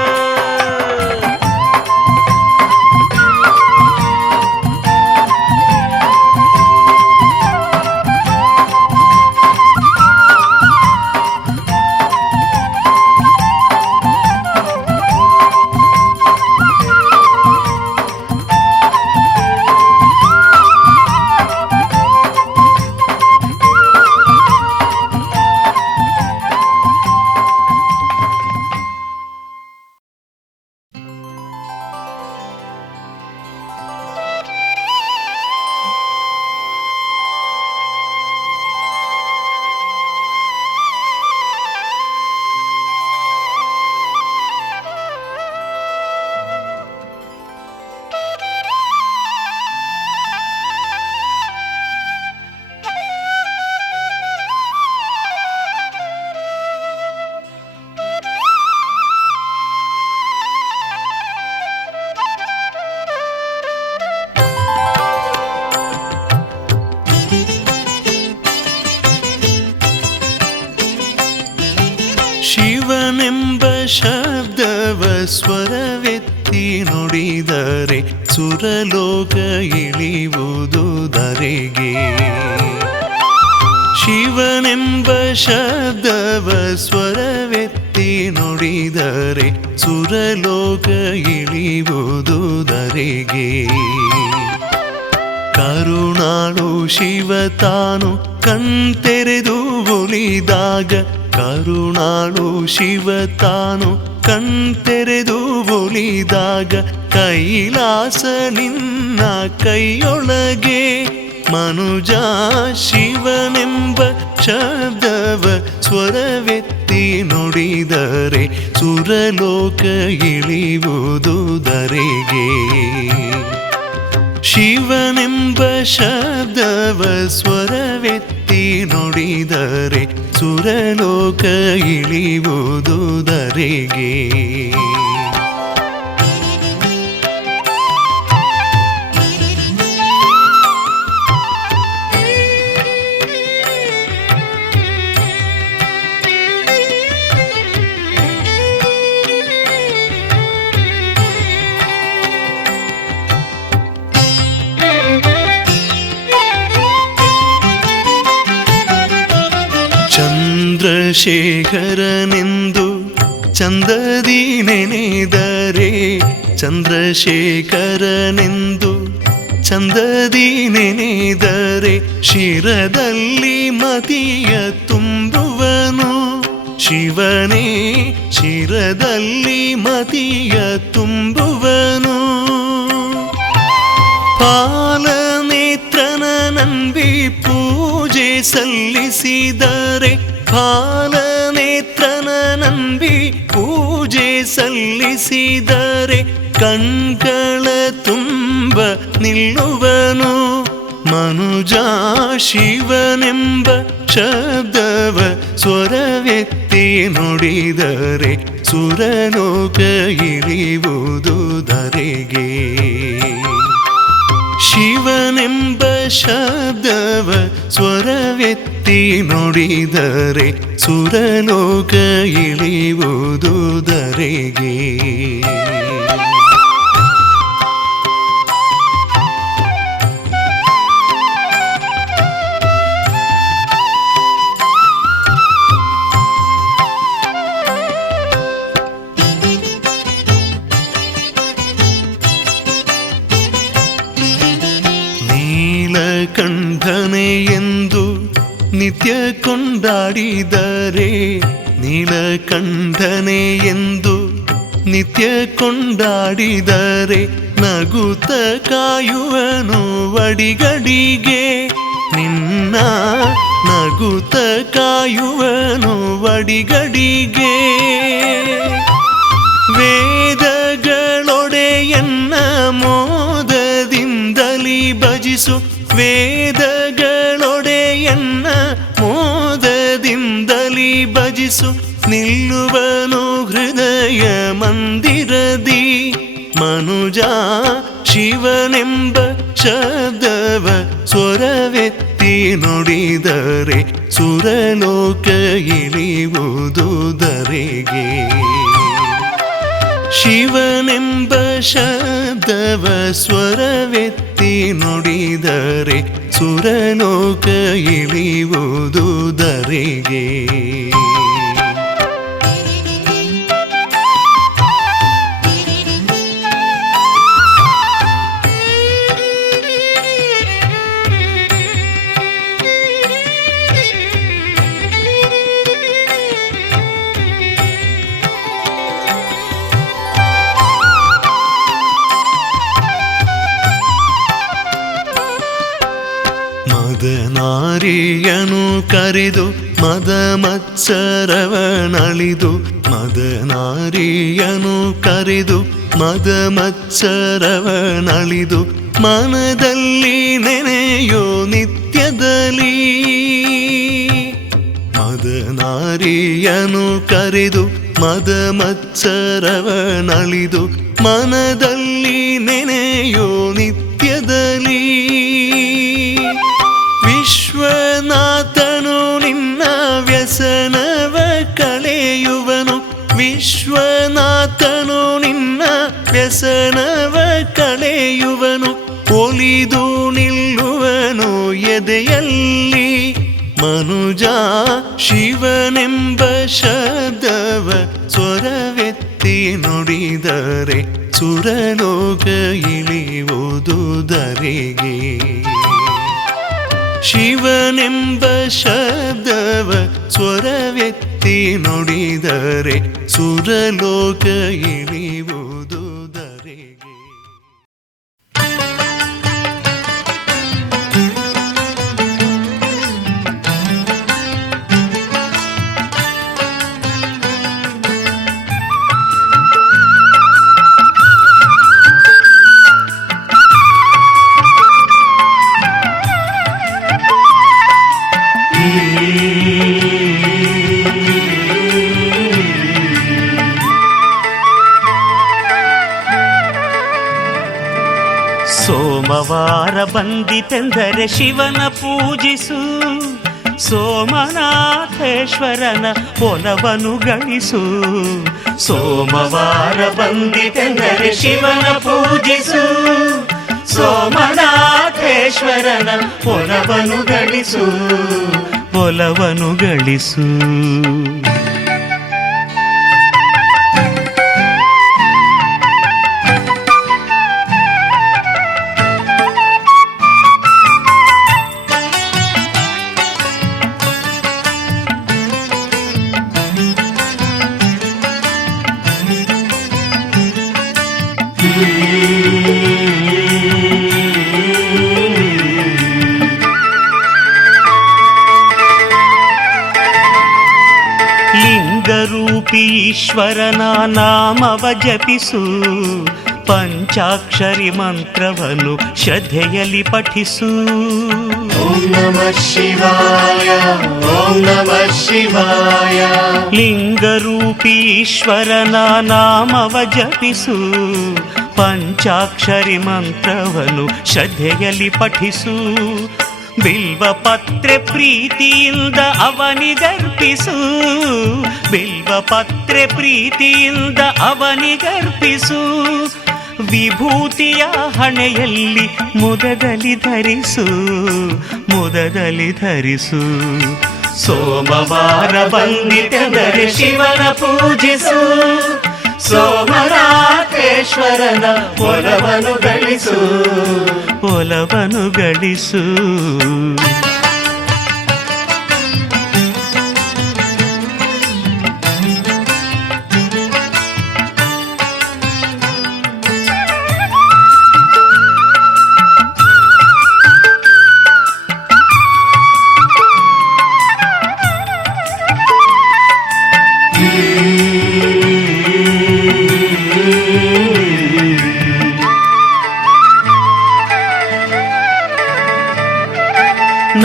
ಶಿವನೆಂಬ ಶಬ್ದವ ಸ್ವರವೆತ್ತಿ ನುಡಿದರೆ ಸುರಲೋಕ ಇಳಿಯುವುದು ಧರೆಗೆ. ಶಿವನೆಂಬ ಶಬ್ದವ ಸ್ವರವೆತ್ತಿ ನುಡಿದರೆ ಸುರಲೋಕ ಇಳಿಯುವುದು ಧರೆಗೆ. ಕರುಣಾಳು ಶಿವ ತಾನು ಕಣ್ತೆರೆದು ಒಲಿದಾಗ, ಕರುಣಾಳು ಶಿವ ತಾನು ಕಣ್ತೆರೆದು ಒಲಿದಾಗ ಕೈಲಾಸ ನಿನ್ನ ಕೈಯೊಳಗೆ. ಮನುಜ ಶಿವನೆಂಬ ಶಬ್ದವ ಸ್ವರವೆತ್ತಿ ನುಡಿದರೆ ಸುರಲೋಕ ಇಳಿಯುವುದು ಧರೆಗೆ. ಶಿವನೆಂಬ ಶಬ್ದವ ಸ್ವರವೆತ್ತಿ ನುಡಿದರೆ ಸುರಲೋಕ ಇಳಿಯುವುದು ಧರೆಗೆ. ಚಂದ್ರಶೇಖರನೆಂದು ಚಂದದಿ ನೆನೆದರೆ, ಚಂದ್ರಶೇಖರನೆಂದು ಚಂದದಿ ನೆನೆದರೆ ಶಿರದಲ್ಲಿ ಮತಿಯ ತುಂಬುವನು. ಶಿವನೇ ಶಿರದಲ್ಲಿ ಮತಿಯ ತುಂಬುವನು. ಪಾಲನೇತ್ರನ ನಂಬಿ ಪೂಜೆ ಸಲ್ಲಿಸಿದರೆ, ಪಾಲನೇತ್ರನ ನಂಬಿ ಪೂಜೆ ಸಲ್ಲಿಸಿದರೆ ಕಣ್ಗಳ ತುಂಬ ನಿಲ್ಲುವನು. ಮನುಜ ಶಿವನೆಂಬ ಶಬ್ದವ ಸ್ವರವೆತ್ತಿ ನುಡಿದರೆ ಸುರಲೋಕ ಇಳಿಯುವುದು ಧರೆಗೆ. ಶಿವನೆಂಬ ಶಬ್ದವ ಸ್ವರವೆತ್ತಿ ನುಡಿದರೆ ಸುರಲೋಕ ಇಳಿಯುವುದು ಧರೆಗೆ. ನೀಲಕಂಠನೆ ಎಂದು ನಿತ್ಯ ಕೊಂಡಾಡಿದರೆ ನೀಲಕಂಠನೆ ಎಂದು ನಿತ್ಯ ಕೊಂಡಾಡಿದರೆ ನಗುತ್ತ ಕಾಯುವನು ವಡಿಗಡಿಗೆ ನಿನ್ನ ನಗುತ್ತ ಕಾಯುವನು ವಡಿಗಡಿಗೆ ವೇದಗಳೊಡೆಯನ್ನ ಮೋದದಿಂದಲಿ ಭಜಿಸು ವೇದಗಳೊಡೆಯನ್ನ ಮೋದದಿಂದಲಿ ಭಜಿಸು ನಿಲ್ಲುವನು ಹೃದಯ ಮಂದಿರದಿ ಮನುಜ ಶಿವನೆಂಬ ಶಬ್ದವ ಸ್ವರವೆತ್ತಿ ನುಡಿದರೆ ಸುರಲೋಕ ಇಳಿಯುವುದು ಧರೆಗೆ ಶಿವನೆಂಬ ಶಬ್ದವ ಸ್ವರವೆತ್ತಿ ನುಡಿದರೆ ಸುರಲೋಕ ಇಳಿಯುವುದು ಧರೆಗೆ ಮದನಾರಿಯನು ಕರೆದು ಮದ ಮತ್ಸರವನಳಿದು ಮದನಾರಿಯನು ಕರೆದು ಮದ ಮತ್ಸರವನಳಿದು ಮನದಲ್ಲಿ ನೆನೆಯೋ ನಿತ್ಯದಲ್ಲಿ ಮದನಾರಿಯನು ಕರೆದು ಮದ ಮತ್ಸರವನಳಿದು ಮನದಲ್ಲಿ ನೆನೆಯೋ ನಿತ್ಯದಲ್ಲಿ ವಿಶ್ವನಾಥನು ನಿನ್ನ ವ್ಯಸನವ ಕಳೆಯುವನು ವಿಶ್ವನಾಥನು ನಿನ್ನ ವ್ಯಸನವ ಕಳೆಯುವನು ಒಲಿದು ನಿಲ್ಲುವನು ಎದೆಯಲ್ಲಿ ಮನುಜ ಶಿವನೆಂಬ ಶಬ್ದವ ಸ್ವರವೆತ್ತಿ ನುಡಿದರೆ ಸುರಲೋಕ ಇಳಿಯುವುದು ಧರೆಗೆ ಶಿವನೆಂಬ ಶಬ್ದವ ಸ್ವರವೆತ್ತಿ ನುಡಿದರೆ ಸುರಲೋಕ ಇಳಿಯುವುದು ಧರೆಗೆ ಸೋಮವಾರ ಬಂದಿತೆಂದರೆ ಶಿವನ ಪೂಜಿಸು ಸೋಮನಾಥೇಶ್ವರನ ಒಲವನ್ನು ಗಳಿಸು ಸೋಮವಾರ ಬಂದಿತೆಂದರೆ ಶಿವನ ಪೂಜಿಸು ಸೋಮನಾಥೇಶ್ವರನ ಒಲವನ್ನು ಗಳಿಸು ಒಲವನ್ನು ಗಳಿಸು ಲಿಂಗರೂಪಿ ಈಶ್ವರನ ನಾಮವ ಜಪಿಸು ಪಂಚಾಕ್ಷರಿ ಮಂತ್ರವನ್ನು ಶ್ರದ್ಧೆಯಲ್ಲಿ ಪಠಿಸು ಓಂ ನಮಃ ಶಿವಾಯ ಓಂ ನಮಃ ಶಿವಾಯ ಲಿಂಗರೂಪಿ ಈಶ್ವರನ ನಾಮವ ಜಪಿಸು ಪಂಚಾಕ್ಷರಿ ಮಂತ್ರವನ್ನು ಶ್ರದ್ಧೆಯಲ್ಲಿ ಪಠಿಸು ಬಿಲ್ವ ಪತ್ರೆ ಪ್ರೀತಿಯಿಂದ ಅವನಿಗರ್ಪಿಸು ಬಿಲ್ವ ಪತ್ರೆ ಪ್ರೀತಿಯಿಂದ ಅವನಿಗರ್ಪಿಸು ವಿಭೂತಿಯ ಹಣೆಯಲ್ಲಿ ಮುದದಲ್ಲಿ ಧರಿಸು ಮುದದಲ್ಲಿ ಧರಿಸು ಸೋಮವಾರ ಬಂದಿತೆಂದರೆ ಶಿವನ ಪೂಜಿಸು ಸೋಮನಾಥೇಶ್ವರನ ಒಲವನ್ನು ಗಳಿಸು ಒಲವನ್ನು ಗಳಿಸು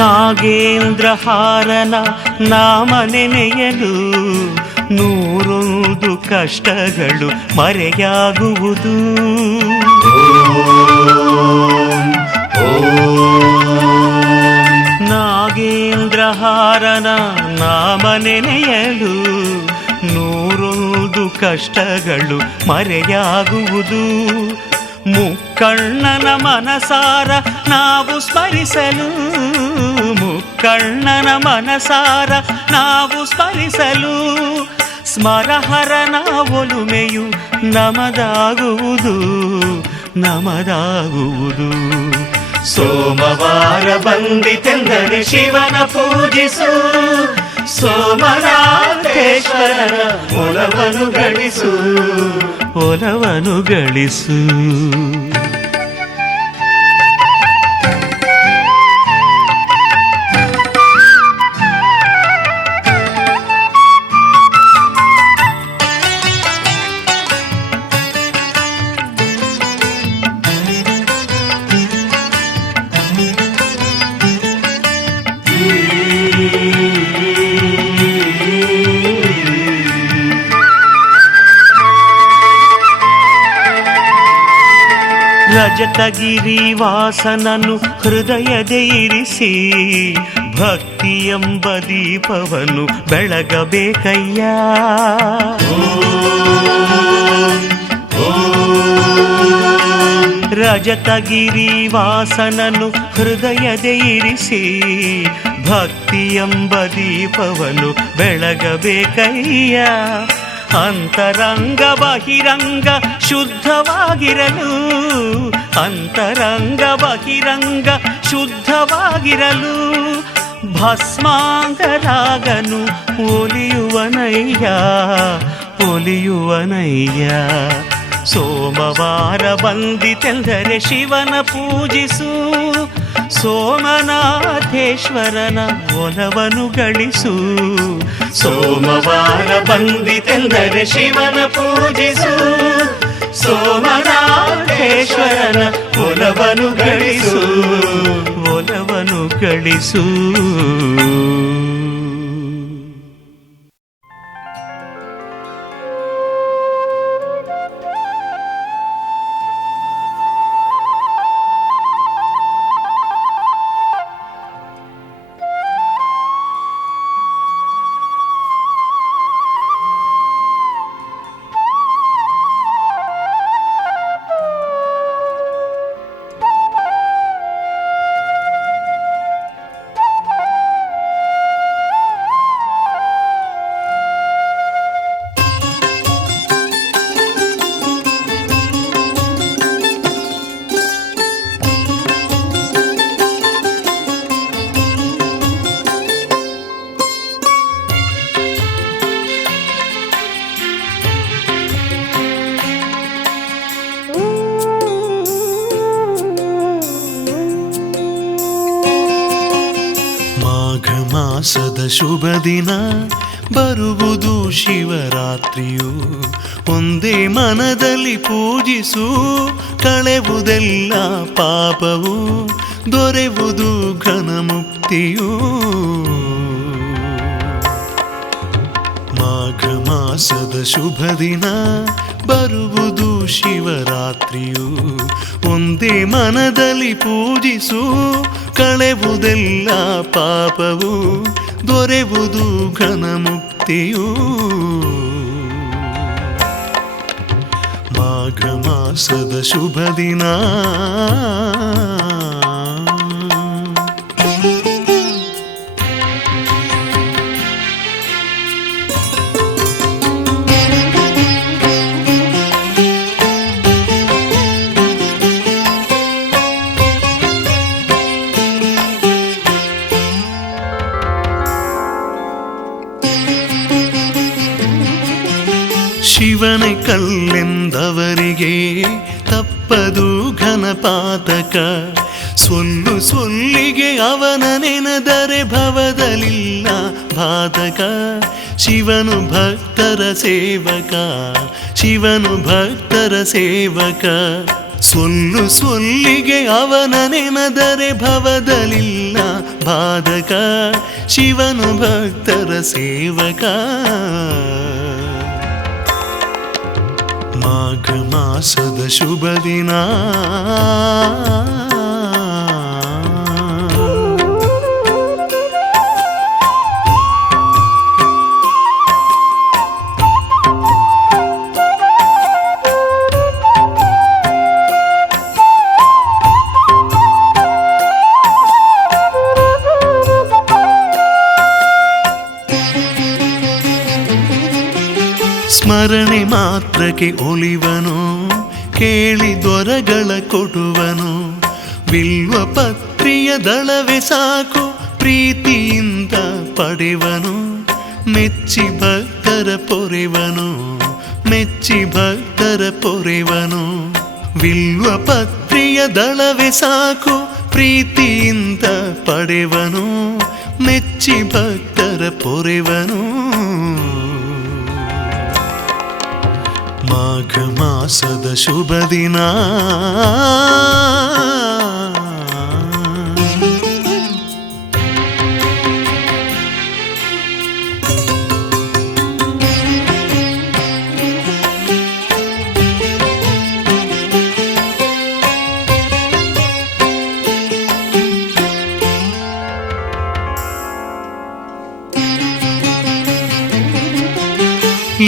ನಾಗೇಂದ್ರಹಾರನ ನಾಮ ನೆನೆಯಲು ನೂರೊಂದು ಕಷ್ಟಗಳು ಮರೆಯಾಗುವುದು. ನಾಗೇಂದ್ರಹಾರನ ನಾಮ ನೆನೆಯಲು ನೂರೊಂದು ಕಷ್ಟಗಳು ಮರೆಯಾಗುವುದು. ಮುಕ್ಕಣ್ಣನ ಮನಸಾರ ನಾವು ಸ್ಮರಿಸಲು, ಮುಕ್ಕಣ್ಣನ ಮನಸಾರ ನಾವು ಸ್ಮರಿಸಲು ಸ್ಮರಹರನ ಒಲುಮೆಯು ನಮದಾಗುವುದು, ನಮದಾಗುವುದು. ಸೋಮವಾರ ಬಂದಿತೆಂದರೆ ಶಿವನ ಪೂಜಿಸು, ಸೋಮನಾಥೇಶ್ವರನ ಒಲವನ್ನು ಗಳಿಸು, ಒಲವನ್ನು ಗಳಿಸು. ರಜತಗಿರಿವಾಸನನು ಹೃದಯದ ಇರಿಸಿ ಭಕ್ತಿ ಎಂಬ ದೀಪವನ್ನು ಬೆಳಗಬೇಕಯ್ಯ. ರಜತಗಿರಿವಾಸನನು ಹೃದಯದ ಇರಿಸಿ ಭಕ್ತಿ ಎಂಬ ದೀಪವನ್ನು ಬೆಳಗಬೇಕಯ್ಯ. ಅಂತರಂಗ ಬಹಿರಂಗ ಶುದ್ಧವಾಗಿರಲು, ಅಂತರಂಗ ಬಹಿರಂಗ ಶುದ್ಧವಾಗಿರಲು ಭಸ್ಮಾಂಗರಾಗನು ಒಲಿಯುವನಯ್ಯ, ಒಲಿಯುವನಯ್ಯ. ಸೋಮವಾರ ಬಂದಿತೆಂದರೆ ಶಿವನ ಪೂಜಿಸು, ಸೋಮನಾಥೇಶ್ವರನ ಒಲವನ್ನು ಗಳಿಸು. ಸೋಮವಾರ ಬಂದಿತೆಂದರೆ ಶಿವನ ಪೂಜಿಸು, ಸೋಮನಾಥೇಶ್ವರನ ಒಲವನ್ನು ಗಳಿಸು, ಒಲವನ್ನು ಗಳಿಸು. ಮಾಸದ ಶುಭ ದಿನ ಬರುವುದು ಶಿವರಾತ್ರಿಯು. ಒಂದೇ ಮನದಲ್ಲಿ ಪೂಜಿಸು, ಕಳೆವುದೆಲ್ಲ ಪಾಪವು, ದೊರೆವುದು ಘನ ಮುಕ್ತಿಯು. ಮಾಘ ಮಾಸದ ಶುಭ ದಿನ ಬರುವುದು ಶಿವರಾತ್ರಿಯು. ಒಂದೇ ಮನದಲ್ಲಿ ಪೂಜಿಸು, ಕಳೆವುದೆಲ್ಲ ಪಾಪವು, ದೊರೆವುದು ಘನ ಮುಕ್ತಿಯು. ಮಾಘ ಮಾಸದ ಶುಭ ದಿನ. ಶಿವನೇ ಕಲ್ಲೆಂದವರಿಗೆ ತಪ್ಪದು ಘನಪಾತಕ. ಸೊಲ್ಲು ಸೊಲ್ಲಿಗೆ ಅವನ ನೆನೆದರೆ ಭವದಲಿಲ್ಲ ಬಾಧಕ. ಶಿವನು ಭಕ್ತರ ಸೇವಕ, ಶಿವನು ಭಕ್ತರ ಸೇವಕ. ಸೊಲ್ಲು ಸೊಲ್ಲಿಗೆ ಅವನ ನೆನೆದರೆ ಭವದಲಿಲ್ಲ ಬಾಧಕ, ಶಿವನು ಭಕ್ತರ ಸೇವಕ. ಮಾಘ ಮಾಸದ ಶುಭ ದಿನ, ಸ್ಮರಣೆ ಮಾತ್ರಕ್ಕೆ ಒಲಿವನು, ಕೇಳಿ ದೊರಗಳ ಕೊಡುವನು. ಬಿಲ್ವ ಪತ್ರಿಯ ದಳವೆ ಸಾಕು, ಪ್ರೀತಿಯಿಂದ ಪಡೆವನು. ಮೆಚ್ಚಿ ಭಕ್ತರ ಪೊರೆವನು, ಮೆಚ್ಚಿ ಭಕ್ತರ ಪೊರೆವನು. ಬಿಲ್ವ ಪತ್ರಿಯ ದಳವೆ ಸಾಕು, ಪ್ರೀತಿಯಿಂದ ಪಡೆವನು. ಮೆಚ್ಚಿ ಭಕ್ತರ ಪೊರೆವನು. ಮಾಘ ಮಾಸದ ಶುಭ ದಿನ,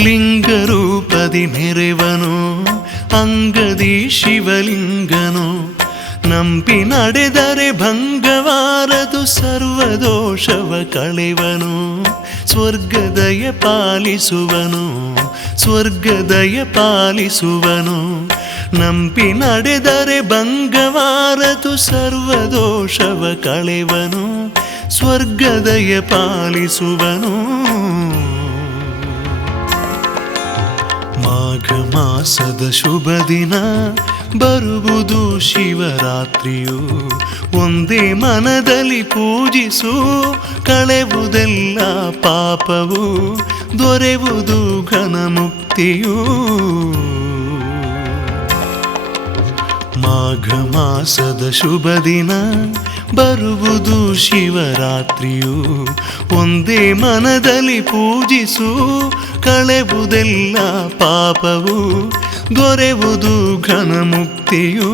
ಲಿಂಗರೂಪದಿ ಮೆರೆವನು, ಅಂಗದಿ ಶಿವಲಿಂಗನು. ನಂಬಿ ನಡೆದರೆ ಭಂಗವಾರದು, ಸರ್ವದೋಷವ ಕಳೆವನು. ಸ್ವರ್ಗದಯ ಪಾಲಿಸುವನು, ಸ್ವರ್ಗದಯ ಪಾಲಿಸುವನು. ನಂಬಿ ನಡೆದರೆ ಭಂಗವಾರದು, ಸರ್ವದೋಷವ ಕಳೆವನು. ಸ್ವರ್ಗದಯ ಪಾಲಿಸುವನು. ಮಾಘ ಮಾಸದ ಶುಭ ದಿನ, ಬರುವುದು ಶಿವರಾತ್ರಿಯು. ಒಂದೇ ಮನದಲ್ಲಿ ಪೂಜಿಸು, ಕಳೆವುದೆಲ್ಲ ಪಾಪವು. ದೊರೆಯುವುದು ಘನ ಮುಕ್ತಿಯು. ಮಾಘ ಮಾಸದ ಶುಭ ದಿನ, ಬರುವುದು ಶಿವರಾತ್ರಿಯು. ಒಂದೇ ಮನದಲ್ಲಿ ಪೂಜಿಸು, ಕಳೆವುದೆಲ್ಲ ಪಾಪವು. ದೊರೆಯುವುದು ಘನ ಮುಕ್ತಿಯು.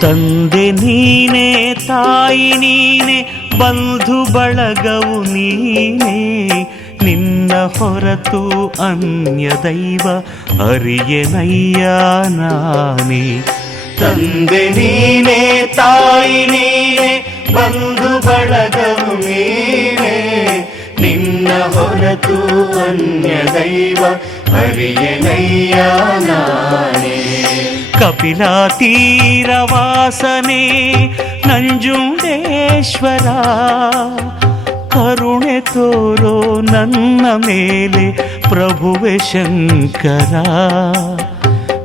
ತಂದೆ ನೀನೆ, ತಾಯಿ ನೀನೆ, ಬಂಧು ಬಳಗವು ನೀನೆ. ನಿನ್ನ ಹೊರತು ಅನ್ಯ ದೈವ ಅರಿಯೆನಯ್ಯ ನಾನೇ. ತಂದೆ ನೀನೆ, ತಾಯಿ ನೀನೆ, ಬಂಧು ಬಳಗವು ನೀನೆ. ನಿನ್ನ ಹೊರತು ಅನ್ಯ ದೈವ ಅರಿಯೆನಯ್ಯ ನಾನೇ. ಕಪಿಲಾ ತೀರವಾಸನೆ ನಂಜುಂಡೇಶ್ವರ, ಕರುಣೆ ತೋರೋ ನನ್ನ ಮೇಲೆ ಪ್ರಭುವೆ ಶಂಕರ,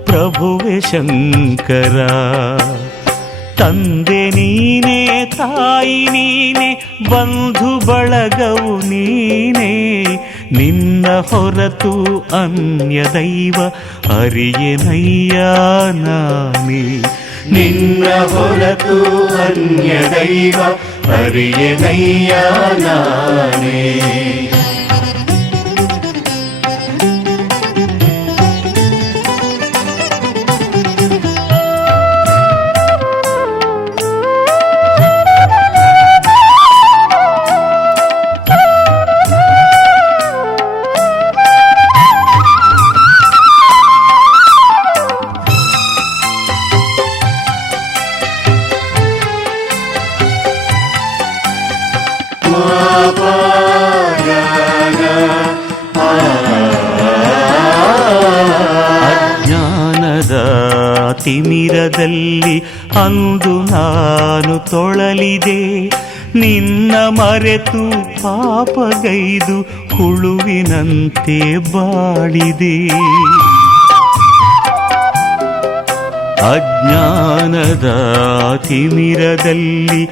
ಪ್ರಭುವೆ ಶಂಕರ. ತಂದೆ ನೀನೆ, ತಾಯಿ ನೀನೆ, ಬಂಧು ಬಳಗವು ನೀನೆ. ನಿನ್ನ ಹೊರತು ಅನ್ಯ ದೈವ ಅರಿಯೆನಯ್ಯ ನಾನೇ. ನಿನ್ನ ಹೊರತು ಅನ್ಯ ದೈವ ಅರಿಯೆನಯ್ಯ ನಾನೇ. ತಿಮಿರದಲ್ಲಿ ಅಂದು ನಾನು ತೊಳಲಿದೆ, ನಿನ್ನ ಮರೆತು ಪಾಪಗೈದು ಹುಳುವಿನಂತೆ ಬಾಳಿದೆ. ಅಜ್ಞಾನದ ತಿಮಿರದಲ್ಲಿ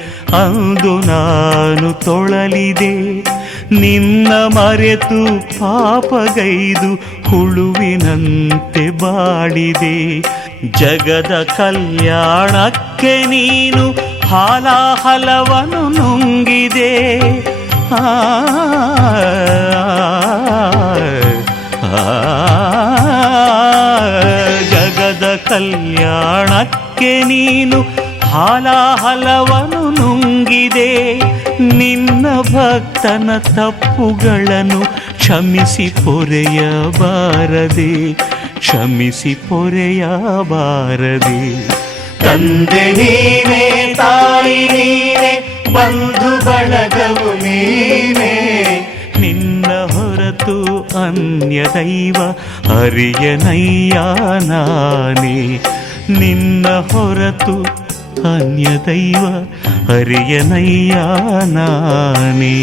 ಅಂದು ನಾನು ತೊಳಲಿದೆ, ನಿನ್ನ ಮರೆತು ಪಾಪಗೈದು ಹುಳುವಿನಂತೆ ಬಾಳಿದೆ. ಜಗದ ಕಲ್ಯಾಣಕ್ಕೆ ನೀನು ಹಾಲಾಹಲವನ್ನು ನುಂಗಿದೆ. ಜಗದ ಕಲ್ಯಾಣಕ್ಕೆ ನೀನು ಹಾಲಾಹಲವನ್ನು ನುಂಗಿದೆ. ನಿನ್ನ ಭಕ್ತನ ತಪ್ಪುಗಳನ್ನು ಕ್ಷಮಿಸಿ ಪೊರೆಯಬಾರದೆ, ಕ್ಷಮಿಸಿ ಪೊರೆಯಬಾರದೆ. ತಂದೆ ನೀನೇ, ತಾಯಿ ನೀನೇ, ಬಂಧು ಬಳಗವು ನೀನೇ, ನಿನ್ನ ಹೊರತು ಅನ್ಯ ದೈವ ಅರಿಯನಯ್ಯ ನಾನೇ. ನಿನ್ನ ಹೊರತು ಅನ್ಯ ದೈವ ಅರಿಯನಯ್ಯ ನಾನೇ.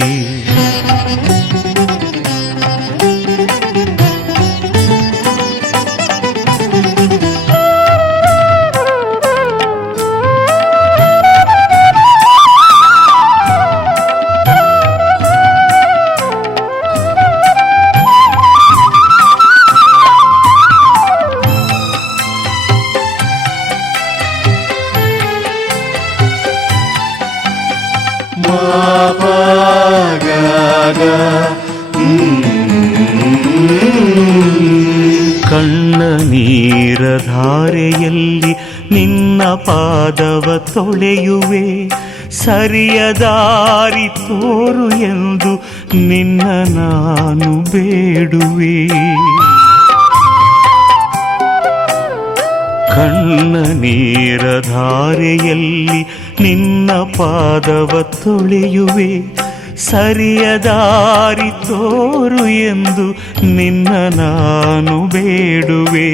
ಕಣ್ಣ ನೀರ ಧಾರೆಯಲ್ಲಿ ನಿನ್ನ ಪಾದವ ತೊಳೆಯುವೆ, ಸರಿಯ ದಾರಿ ತೋರು ಎಂದು ನಿನ್ನ ನಾನು ಬೇಡುವೆ. ಕಣ್ಣ ನೀರ ಧಾರೆಯಲ್ಲಿ ನಿನ್ನ ಪಾದವ ತೊಳೆಯುವೆ, ಸರಿಯ ದಾರಿ ತೋರು ಎಂದು ನಿನ್ನ ನಾನು ಬೇಡುವೆ.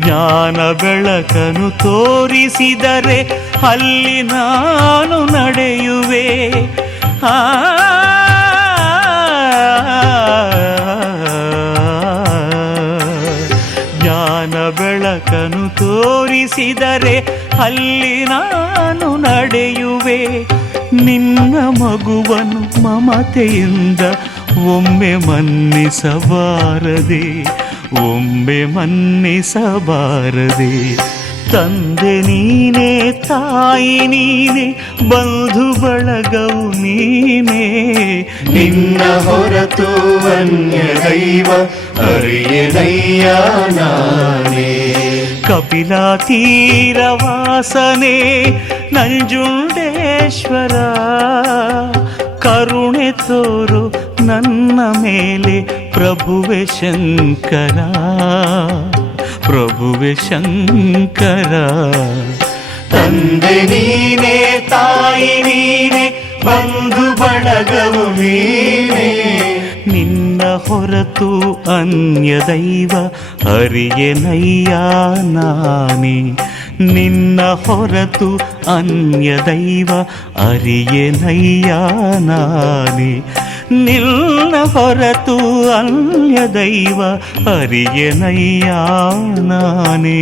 ಜ್ಞಾನ ಬೆಳಕನ್ನು ತೋರಿಸಿದರೆ ಅಲ್ಲಿ ನಾನು ನಡೆಯುವೆ. ಜ್ಞಾನ ಬೆಳಕನ್ನು ತೋರಿಸಿದರೆ ಅಲ್ಲಿ ನಾನು ನಡೆಯುವೆ. ನಿನ್ನ ಮಗುವನ್ನು ಮಮತೆಯಿಂದ ಒಮ್ಮೆ ಮನ್ನಿಸಬಾರದೆ, ಒಮ್ಮೆ ಮನ್ನಿಸಬಾರದೆ. ತಂದೆ ನೀನೇ, ತಾಯಿ ನೀನೇ, ಬಂಧು ಬಳಗವು ನೀನೇ, ನಿನ್ನ ಹೊರತು ಅನ್ಯ ದೈವ ಅರಿಯನಯ್ಯ ನಾನೇ. ಕಪಿಲಾ ತೀರವಾಸನೆ ನಂಜುಂಡೇಶ್ವರ, ಕರುಣೆ ತೋರು ನನ್ನ ಮೇಲೆ ಪ್ರಭುವೆ ಶಂಕರ, ಪ್ರಭುವೆ ಶಂಕರ. ತಂದೆ ನೀನೇ, ತಾಯಿ ನೀನೇ, ಬಂಧು ಬಳಗವು ನೀನೇ, ನಿನ್ನ ಹೊರತು ಅನ್ಯ ದೈವ ಅರಿಯನಯ್ಯ ನಾನೇ. ನಿನ್ನ ಹೊರತು ಅನ್ಯ ದೈವ ಅರಿಯನಯ್ಯ ನಾನೇ. ನಿನ್ನ ಹೊರತು ಅನ್ಯ ದೈವ ಅರಿಯನಯ್ಯ ನಾನೇ.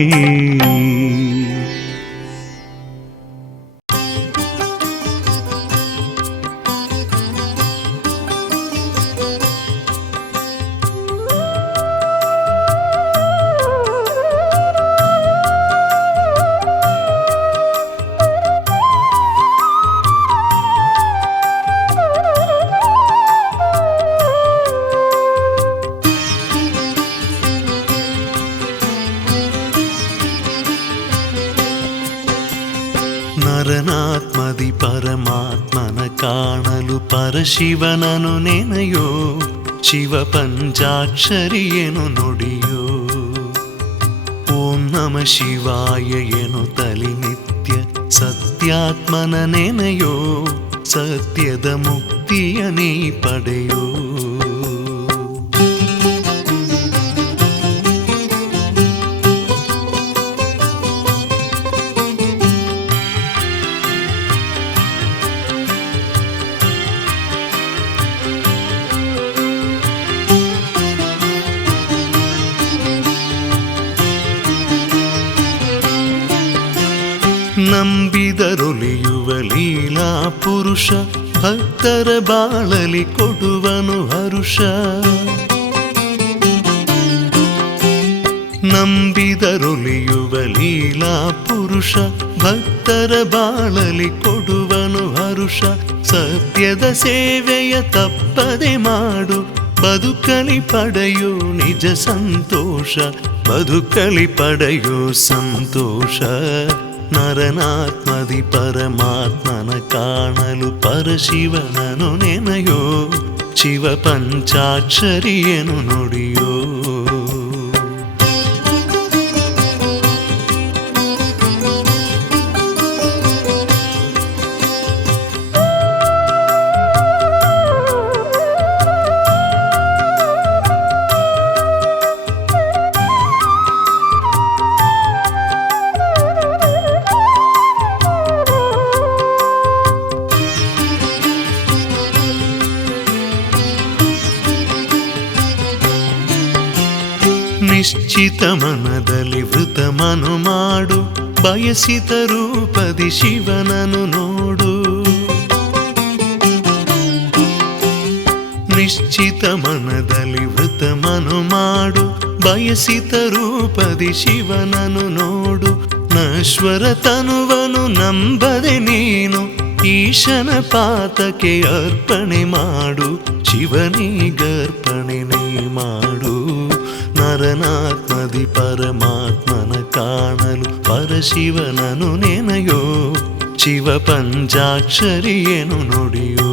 ನರನಾತ್ಮದಿ ಪರಮಾತ್ಮನ ಕಾಣಲು ಪರಶಿವನನು ನೆನೆಯೋ, ಶಿವ ಪಂಚಾಕ್ಷರಿಯೇನು ನುಡಿಯೋ. ಓಂ ನಮ ಶಿವಾಯ ಎನ್ನುತ್ತಲಿ ನಿತ್ಯ ಸತ್ಯಾತ್ಮನ ನೆನೆಯೋ, ಸತ್ಯದ ಮುಕ್ತಿಯ ನೀ ಪಡೆಯೋ. ನಂಬಿದರೊಲಿಯುವ ಲೀಲಾ ಪುರುಷ ಭಕ್ತರ ಬಾಳಲಿ ಕೊಡುವನು ಹರುಷ. ನಂಬಿದರೊಲಿಯುವ ಲೀಲಾ ಪುರುಷ ಭಕ್ತರ ಬಾಳಲಿ ಕೊಡುವನು ಹರುಷ. ಸತ್ಯದ ಸೇವೆಯ ತಪ್ಪದೆ ಮಾಡು, ಬದುಕಲಿ ಪಡೆಯೋ ನಿಜ ಸಂತೋಷ, ಬದುಕಲಿ ಪಡೆಯೋ ಸಂತೋಷ. ನರನಾತ್ಮದಿ ಪರಮಾತ್ಮನ ಕಾಣಲು ಪರಶಿವನನು ನೆನೆಯೋ, ಶಿವ ಪಂಚಾಕ್ಷರಿಯನು ನುಡಿಯೋ. ನಿಶ್ಚಿತ ಮನದಲ್ಲಿ ವೃತಮನು ಮಾಡು, ಬಯಸಿದ ರೂಪದಿ ಶಿವನನು ನೋಡು. ನಿಶ್ಚಿತ ಮನದಲ್ಲಿ ವೃತಮನು ಮಾಡು, ಬಯಸಿದ ರೂಪದಿ ಶಿವನನು ನೋಡು. ನಶ್ವರ ತನುವನು ನಂಬದೆ ನೀನು, ಈಶನ ಪಾತಕ್ಕೆ ಅರ್ಪಣೆ ಮಾಡು, ಶಿವನಿಗರ್ಪಣೆ ನೀ ಮಾಡು. ನರನಾತ್ಮದಿ ಪರಮಾತ್ಮನ ಕಾಣಲು ಪರಶಿವನನು ನೆನೆಯೋ, ಶಿವ ಪಂಚಾಕ್ಷರಿಯನು ನುಡಿಯೋ.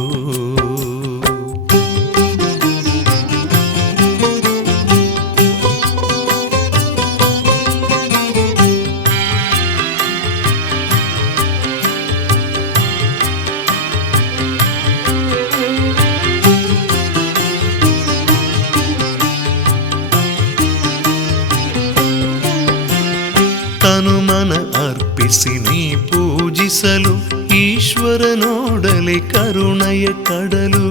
ತನು ಮನ ಅರ್ಪಿಸಿ ನೀ ಪೂಜಿಸಲು, ಈಶ್ವರ ನೋಡಲಿ ಕರುಣೆಯ ಕಡಲು.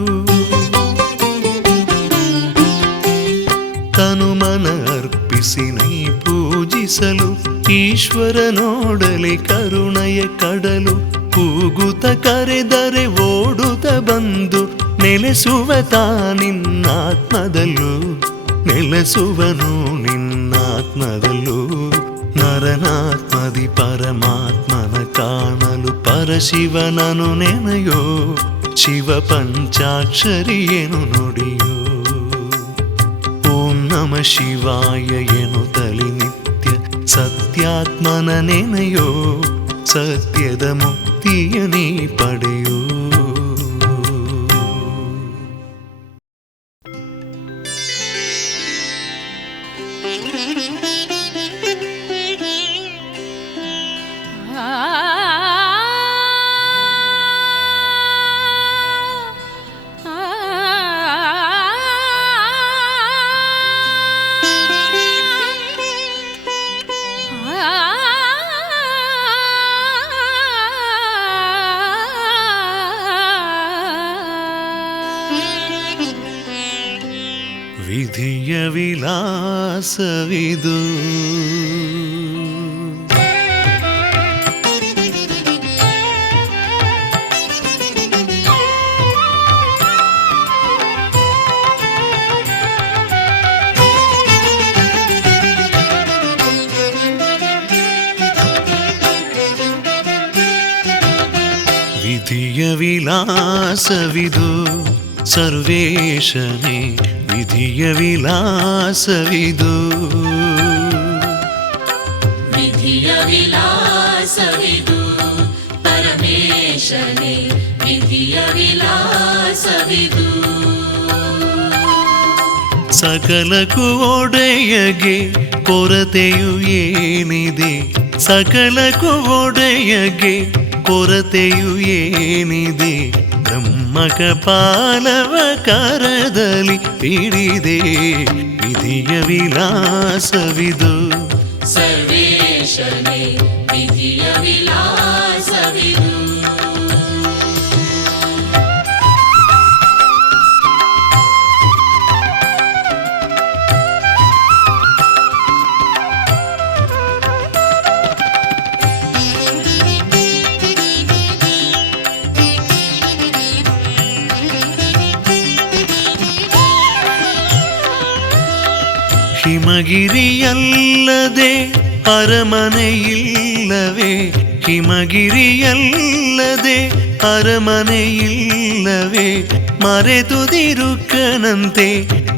ತನು ಮನ ಅರ್ಪಿಸಿ ನೀ ಪೂಜಿಸಲು, ಈಶ್ವರ ನೋಡಲಿ ಕರುಣೆಯ ಕಡಲು. ಕೂಗುತ್ತ ಕರೆದರೆ ಓಡುತ್ತ ಬಂದು ನೆಲೆಸುವ ತಾ ನಿನ್ನಾತ್ಮದಲ್ಲೂ, ನೆಲೆಸುವನು ನಿನ್ನಾತ್ಮದಲ್ಲೂ. ನರನಾತ್ಮದಿ ಪರಮಾತ್ಮನ ಕಾಣಲು ಪರಶಿವನನು ನೆನೆಯೋ, ಶಿವ ಪಂಚಾಕ್ಷರಿಯನು ನುಡಿಯೋ. ಓಂ ನಮ ಶಿವಾಯ ಎನ್ನುತ್ತಲಿ ನಿತ್ಯ ಸತ್ಯಾತ್ಮನ ನೆನೆಯೋ, ಸತ್ಯದ ಮುಕ್ತಿಯ ನೀ ಪಡೆಯೋ. ವಿಧಿಯ ವಿಲಾಸವಿದು, ವಿಧಿಯ ವಿಲಾಸವಿದು ಸರ್ವೇಶನೇ, ವಿಧಿಯ ವಿಲಾಸವಿದು. ವಿಧಿಯ ವಿಲಾಸವಿದು ಪರಮೇಶನೇ, ವಿಧಿಯ ವಿಲಾಸವಿದು. ಸಕಲಕ್ಕೂ ಒಡೆಯಗೆ ಕೊರತೆಯು ಏನಿದೆ, ಸಕಲಕ್ಕೂ ಒಡೆಯಗೆ ಕೊರತೆಯು ಏನಿದೆ. ಬ್ರಹ್ಮಕ ಪಾಲವ ಕರದಲ್ಲಿ ಹಿಡಿದೆ, ವಿಧಿಯ ವಿಲಾಸವಿದು. ಸರ್ವೇಶನೇ, ವಿಧಿಯ ವಿಲಾಸವಿದು. ಹಿಮಗಿರಿಯಲ್ಲದೆ ಅರಮನೆಯಿಲ್ಲವೇ ಹಿಮಗಿರಿಯಲ್ಲದೆ ಅರಮನೆಯಿಲ್ಲವೇ ಮರೆತುದಿರುಕ್ಕನಂತೆ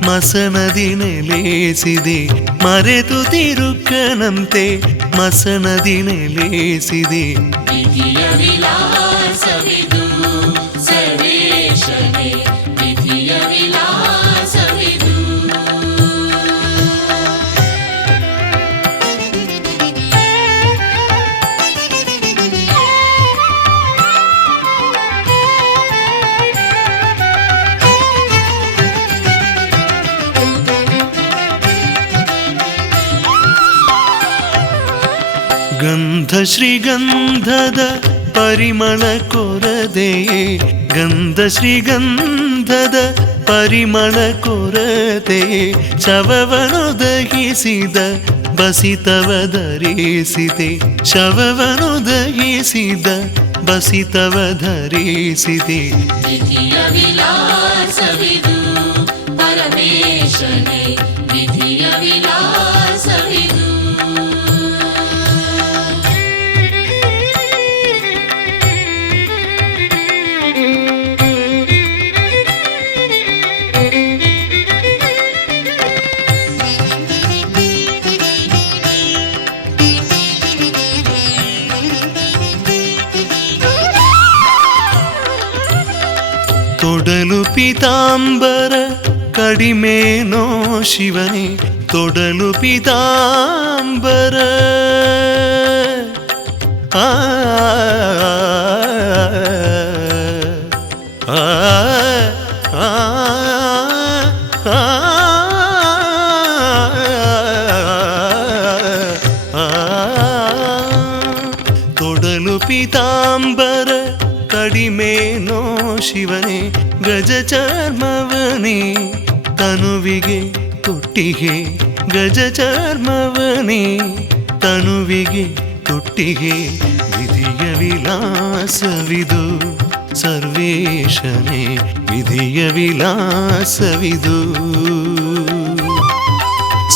ಮಸನದಿ ನೆಲೆಸಿದೆ ಮರೆತುದಿರುಕ್ಕನಂತೆ ಮಸನದಿ ನೆಲೆಸಿದೆ ವಿಧಿಯ ವಿಲಾಸವಿದು ಸರ್ವೇಶನೇ ವಿಧಿಯ ವಿಲಾಸವಿದು ಗಂಧ ಶ್ರೀಗಂಧದ ಪರಿಮಳ ಕೊರದೆಯೇ ಗಂಧ ಶ್ರೀಗಂಧದ ಪರಿಮಳ ಕೊರದೆಯೇ ಶವವನು ದಹಿಸಿದ ಬಸಿತವ ಧರಿಸಿದೆ ಶವವನು ದಹಿಸಿದ ಬಸಿತವ ಧರಿಸಿದೆ ವಿಧಿಯ ವಿಲಾಸವಿದು ಪರಮೇಶನೇ ವಿಧಿಯ ವಿಲಾಸವಿದು ತೊಡಲು ಪೀತಾಂಬರ ಕಡಿಮೆನೋ ಶಿವನೇ ತೊಡಲು ಪೀತಾಂಬರ ಆ ಆ ಆ ತೊಡಲು ಪೀತಾಂಬರ ಕಡಿಮೆನೋ ಶಿವನೇ ಗಜ ಚರ್ಮವನೇ ತನುವಿಗೆ ತುಟ್ಟಿಗೆ ಗಜ ಚರ್ಮವನೇ ತನುವಿಗೆ ತುಟ್ಟಿಗೆ ವಿಧಿಯ ವಿಲಾಸವಿದು ಸರ್ವೇಶನೇ ವಿಧಿಯ ವಿಲಾಸವಿದು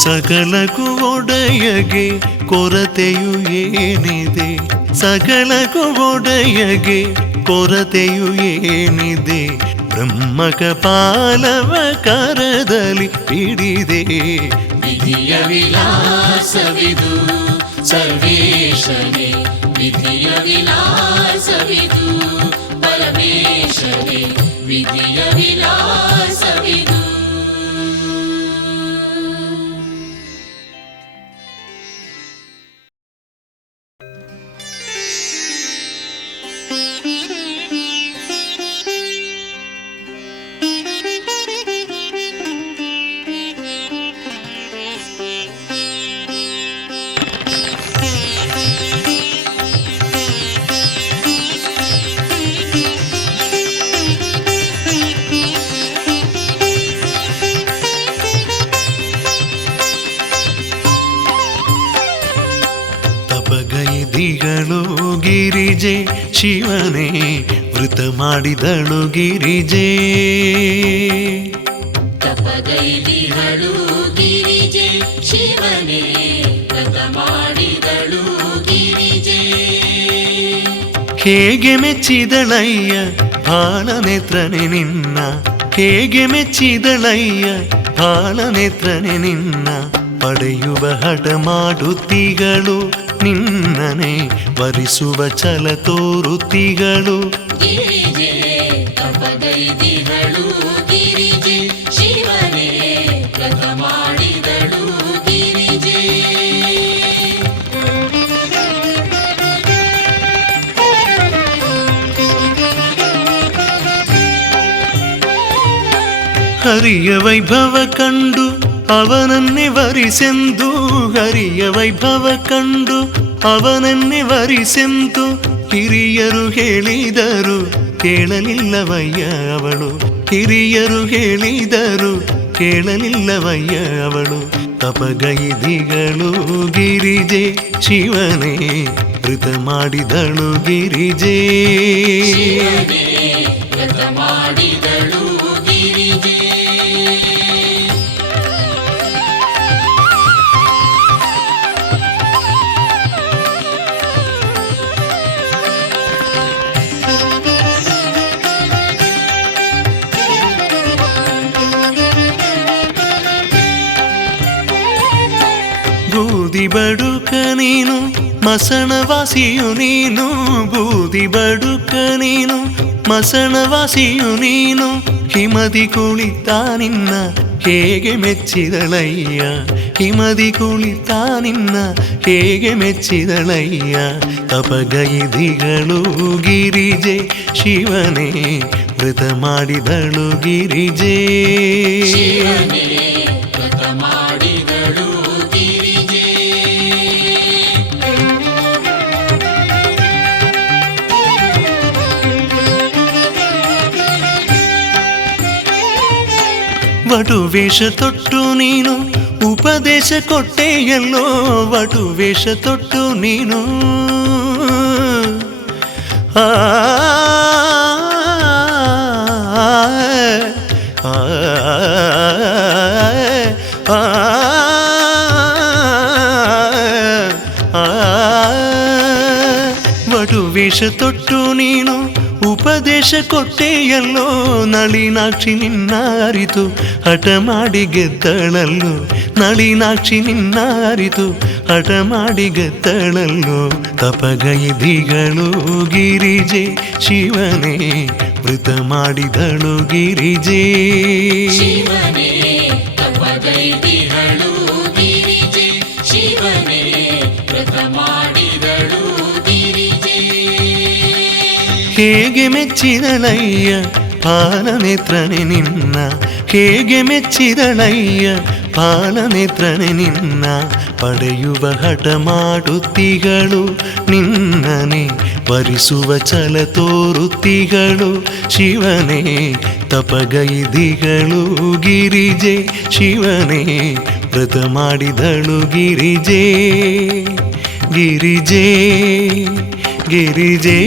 ಸಕಲಕ್ಕೂ ಒಡೆಯಗೆ ಕೊರತೆಯು ಏನಿದೆ ಸಕಲಕ್ಕೂ ಒಡೆಯಗೆ ಕೊರತೆಯು ಏನಿದೆ ಬ್ರಹ್ಮಕ ಪಾಲವ ಕರದಲ್ಲಿ ಹಿಡಿದೆ ವಿಧಿಯ ವಿಲಾಸವಿದು ಸರ್ವೇಶನೇ ವಿಧಿಯ ವಿಲಾಸವಿದು ಪರಮೇಶನೇ ವಿಧಿಯ ವಿಲಾಸವಿದು ತಪಗೈದಿಗಳು ಗಿರಿಜೆ ಶಿವನೇ ವೃತ ಮಾಡಿದಳು ಗಿರಿಜೆ ತಪಗೈದಿಗಳು ಗಿರಿಜೆ ಶಿವನೇ ವ್ರತ ಮಾಡಿದಳು ಗಿರಿಜೆ ಹೇಗೆ ಮೆಚ್ಚಿದಳಯ್ಯ ಬಾಲನೇತ್ರನೆ ನಿನ್ನ ಹೇಗೆ ಮೆಚ್ಚಿದಳಯ್ಯ ಬಾಲನೇತ್ರನೆ ನಿನ್ನ ಪಡೆಯುವ ಹಠ ಮಾಡುತ್ತಿಗಳು ನಿನ್ನನೆ ವರಿಸುವ ಛಲ ತೋರುತ್ತಿಗಳು ಗಿರಿಜೆ ತಪಗೈದಿಗಳು ಗಿರಿಜೆ ಶಿವನೇ ವ್ರತ ಮಾಡಿದಳು ಗಿರಿಜೆ ಹರಿಯ ವೈಭವ ಕಂಡು ಅವನನ್ನೇ ವರಿಸೆಂದು ಹರಿಯ ವೈಭವ ಕಂಡು ಅವನನ್ನೇ ವರಿಸೆಂದು ಹಿರಿಯರು ಹೇಳಿದರು ಕೇಳಲಿಲ್ಲವಯ್ಯ ಅವಳು ಹಿರಿಯರು ಹೇಳಿದರು ಕೇಳಲಿಲ್ಲವಯ್ಯ ಅವಳು ತಪಗೈದಿಗಳು ಗಿರಿಜೆ ಶಿವನೇ ವೃತ ಮಾಡಿದಳು ಗಿರಿಜೆ ಶಿವನೇ ವ್ರತ ಮಾಡಿದಳು ಗಿರಿಜೆ ಬೂದಿ ಬಡುಕ ನೀನು ಮಸಣವಾಸಿಯು ನೀನು ಬೂದಿ ಬಡುಕ ನೀನು ಮಸಣವಾಸಿಯು ನೀನು ಹಿಮದಿ ಕುಳಿತ ನಿನ್ನ ಹೇಗೆ ಮೆಚ್ಚಿದಳಯ್ಯ ಹಿಮದಿ ಕುಳಿತ ನಿನ್ನ ಹೇಗೆ ಮೆಚ್ಚಿದಳಯ್ಯ ತಪಗೈದಿಗಳು ಗಿರಿಜೆ ಶಿವನೇ ವ್ರತ ಮಾಡಿದಳು ಗಿರಿಜೆ ಶಿವನೇ ವ್ರತ ಮಾಡಿದಳು ಗಿರಿಜೆ ವಟು ವೇಷ ತೊಟ್ಟು ನೀನು ಉಪದೇಶ ಕೊಟ್ಟೆಯಲ್ಲೋ ವಟು ವೇಷ ತೊಟ್ಟು ನೀನು ಆ ಆ, ಆ, ಆ, ವಟು ವೇಷ ತೊಟ್ಟು ನೀನು ಉಪದೇಶ ಕೊಟ್ಟೆಯಲ್ಲೋ ನಳಿನಾಕ್ಷಿ ನಿನ್ನ ಅರಿತು ಹಠ ಮಾಡಿ ಗೆದ್ದಳಲ್ಲೋ ನಳಿನಾಕ್ಷಿ ನಿನ್ನ ಅರಿತು ಹಠ ಮಾಡಿ ಗೆದ್ದಳಲ್ಲೋ ತಪಗೈದಿಗಳು ಗಿರಿಜೆ ಶಿವನೇ ವ್ರತ ಮಾಡಿದಳು ಗಿರಿಜೆ ಶಿವನೇ ತಪಗೈದಿಹಳು ಗಿರಿಜೆ ಶಿವನೇ ವ್ರತ ಮಾಡಿದಳು ಗಿರಿಜೆ ಹೇಗೆ ಮೆಚ್ಚಿದಳಯ್ಯ ಪಾಲನೇತ್ರನೆ ನಿನ್ನ ಹೇಗೆ ಮೆಚ್ಚಿದಳಯ್ಯ ಪಾಲನೇತ್ರನೆ ನಿನ್ನ ಪಡೆಯುವ ಹಠ ಮಾಡುತ್ತಿಗಳು ನಿನ್ನನೆ ವರಿಸುವ ಛಲ ತೋರುತ್ತಿಗಳು ಶಿವನೇ ತಪಗೈದಿಗಳು ಗಿರಿಜೆ ಶಿವನೇ ವ್ರತ ಮಾಡಿದಳು ಗಿರಿಜೆ ಗಿರಿಜೆ ಗಿರಿಜೆ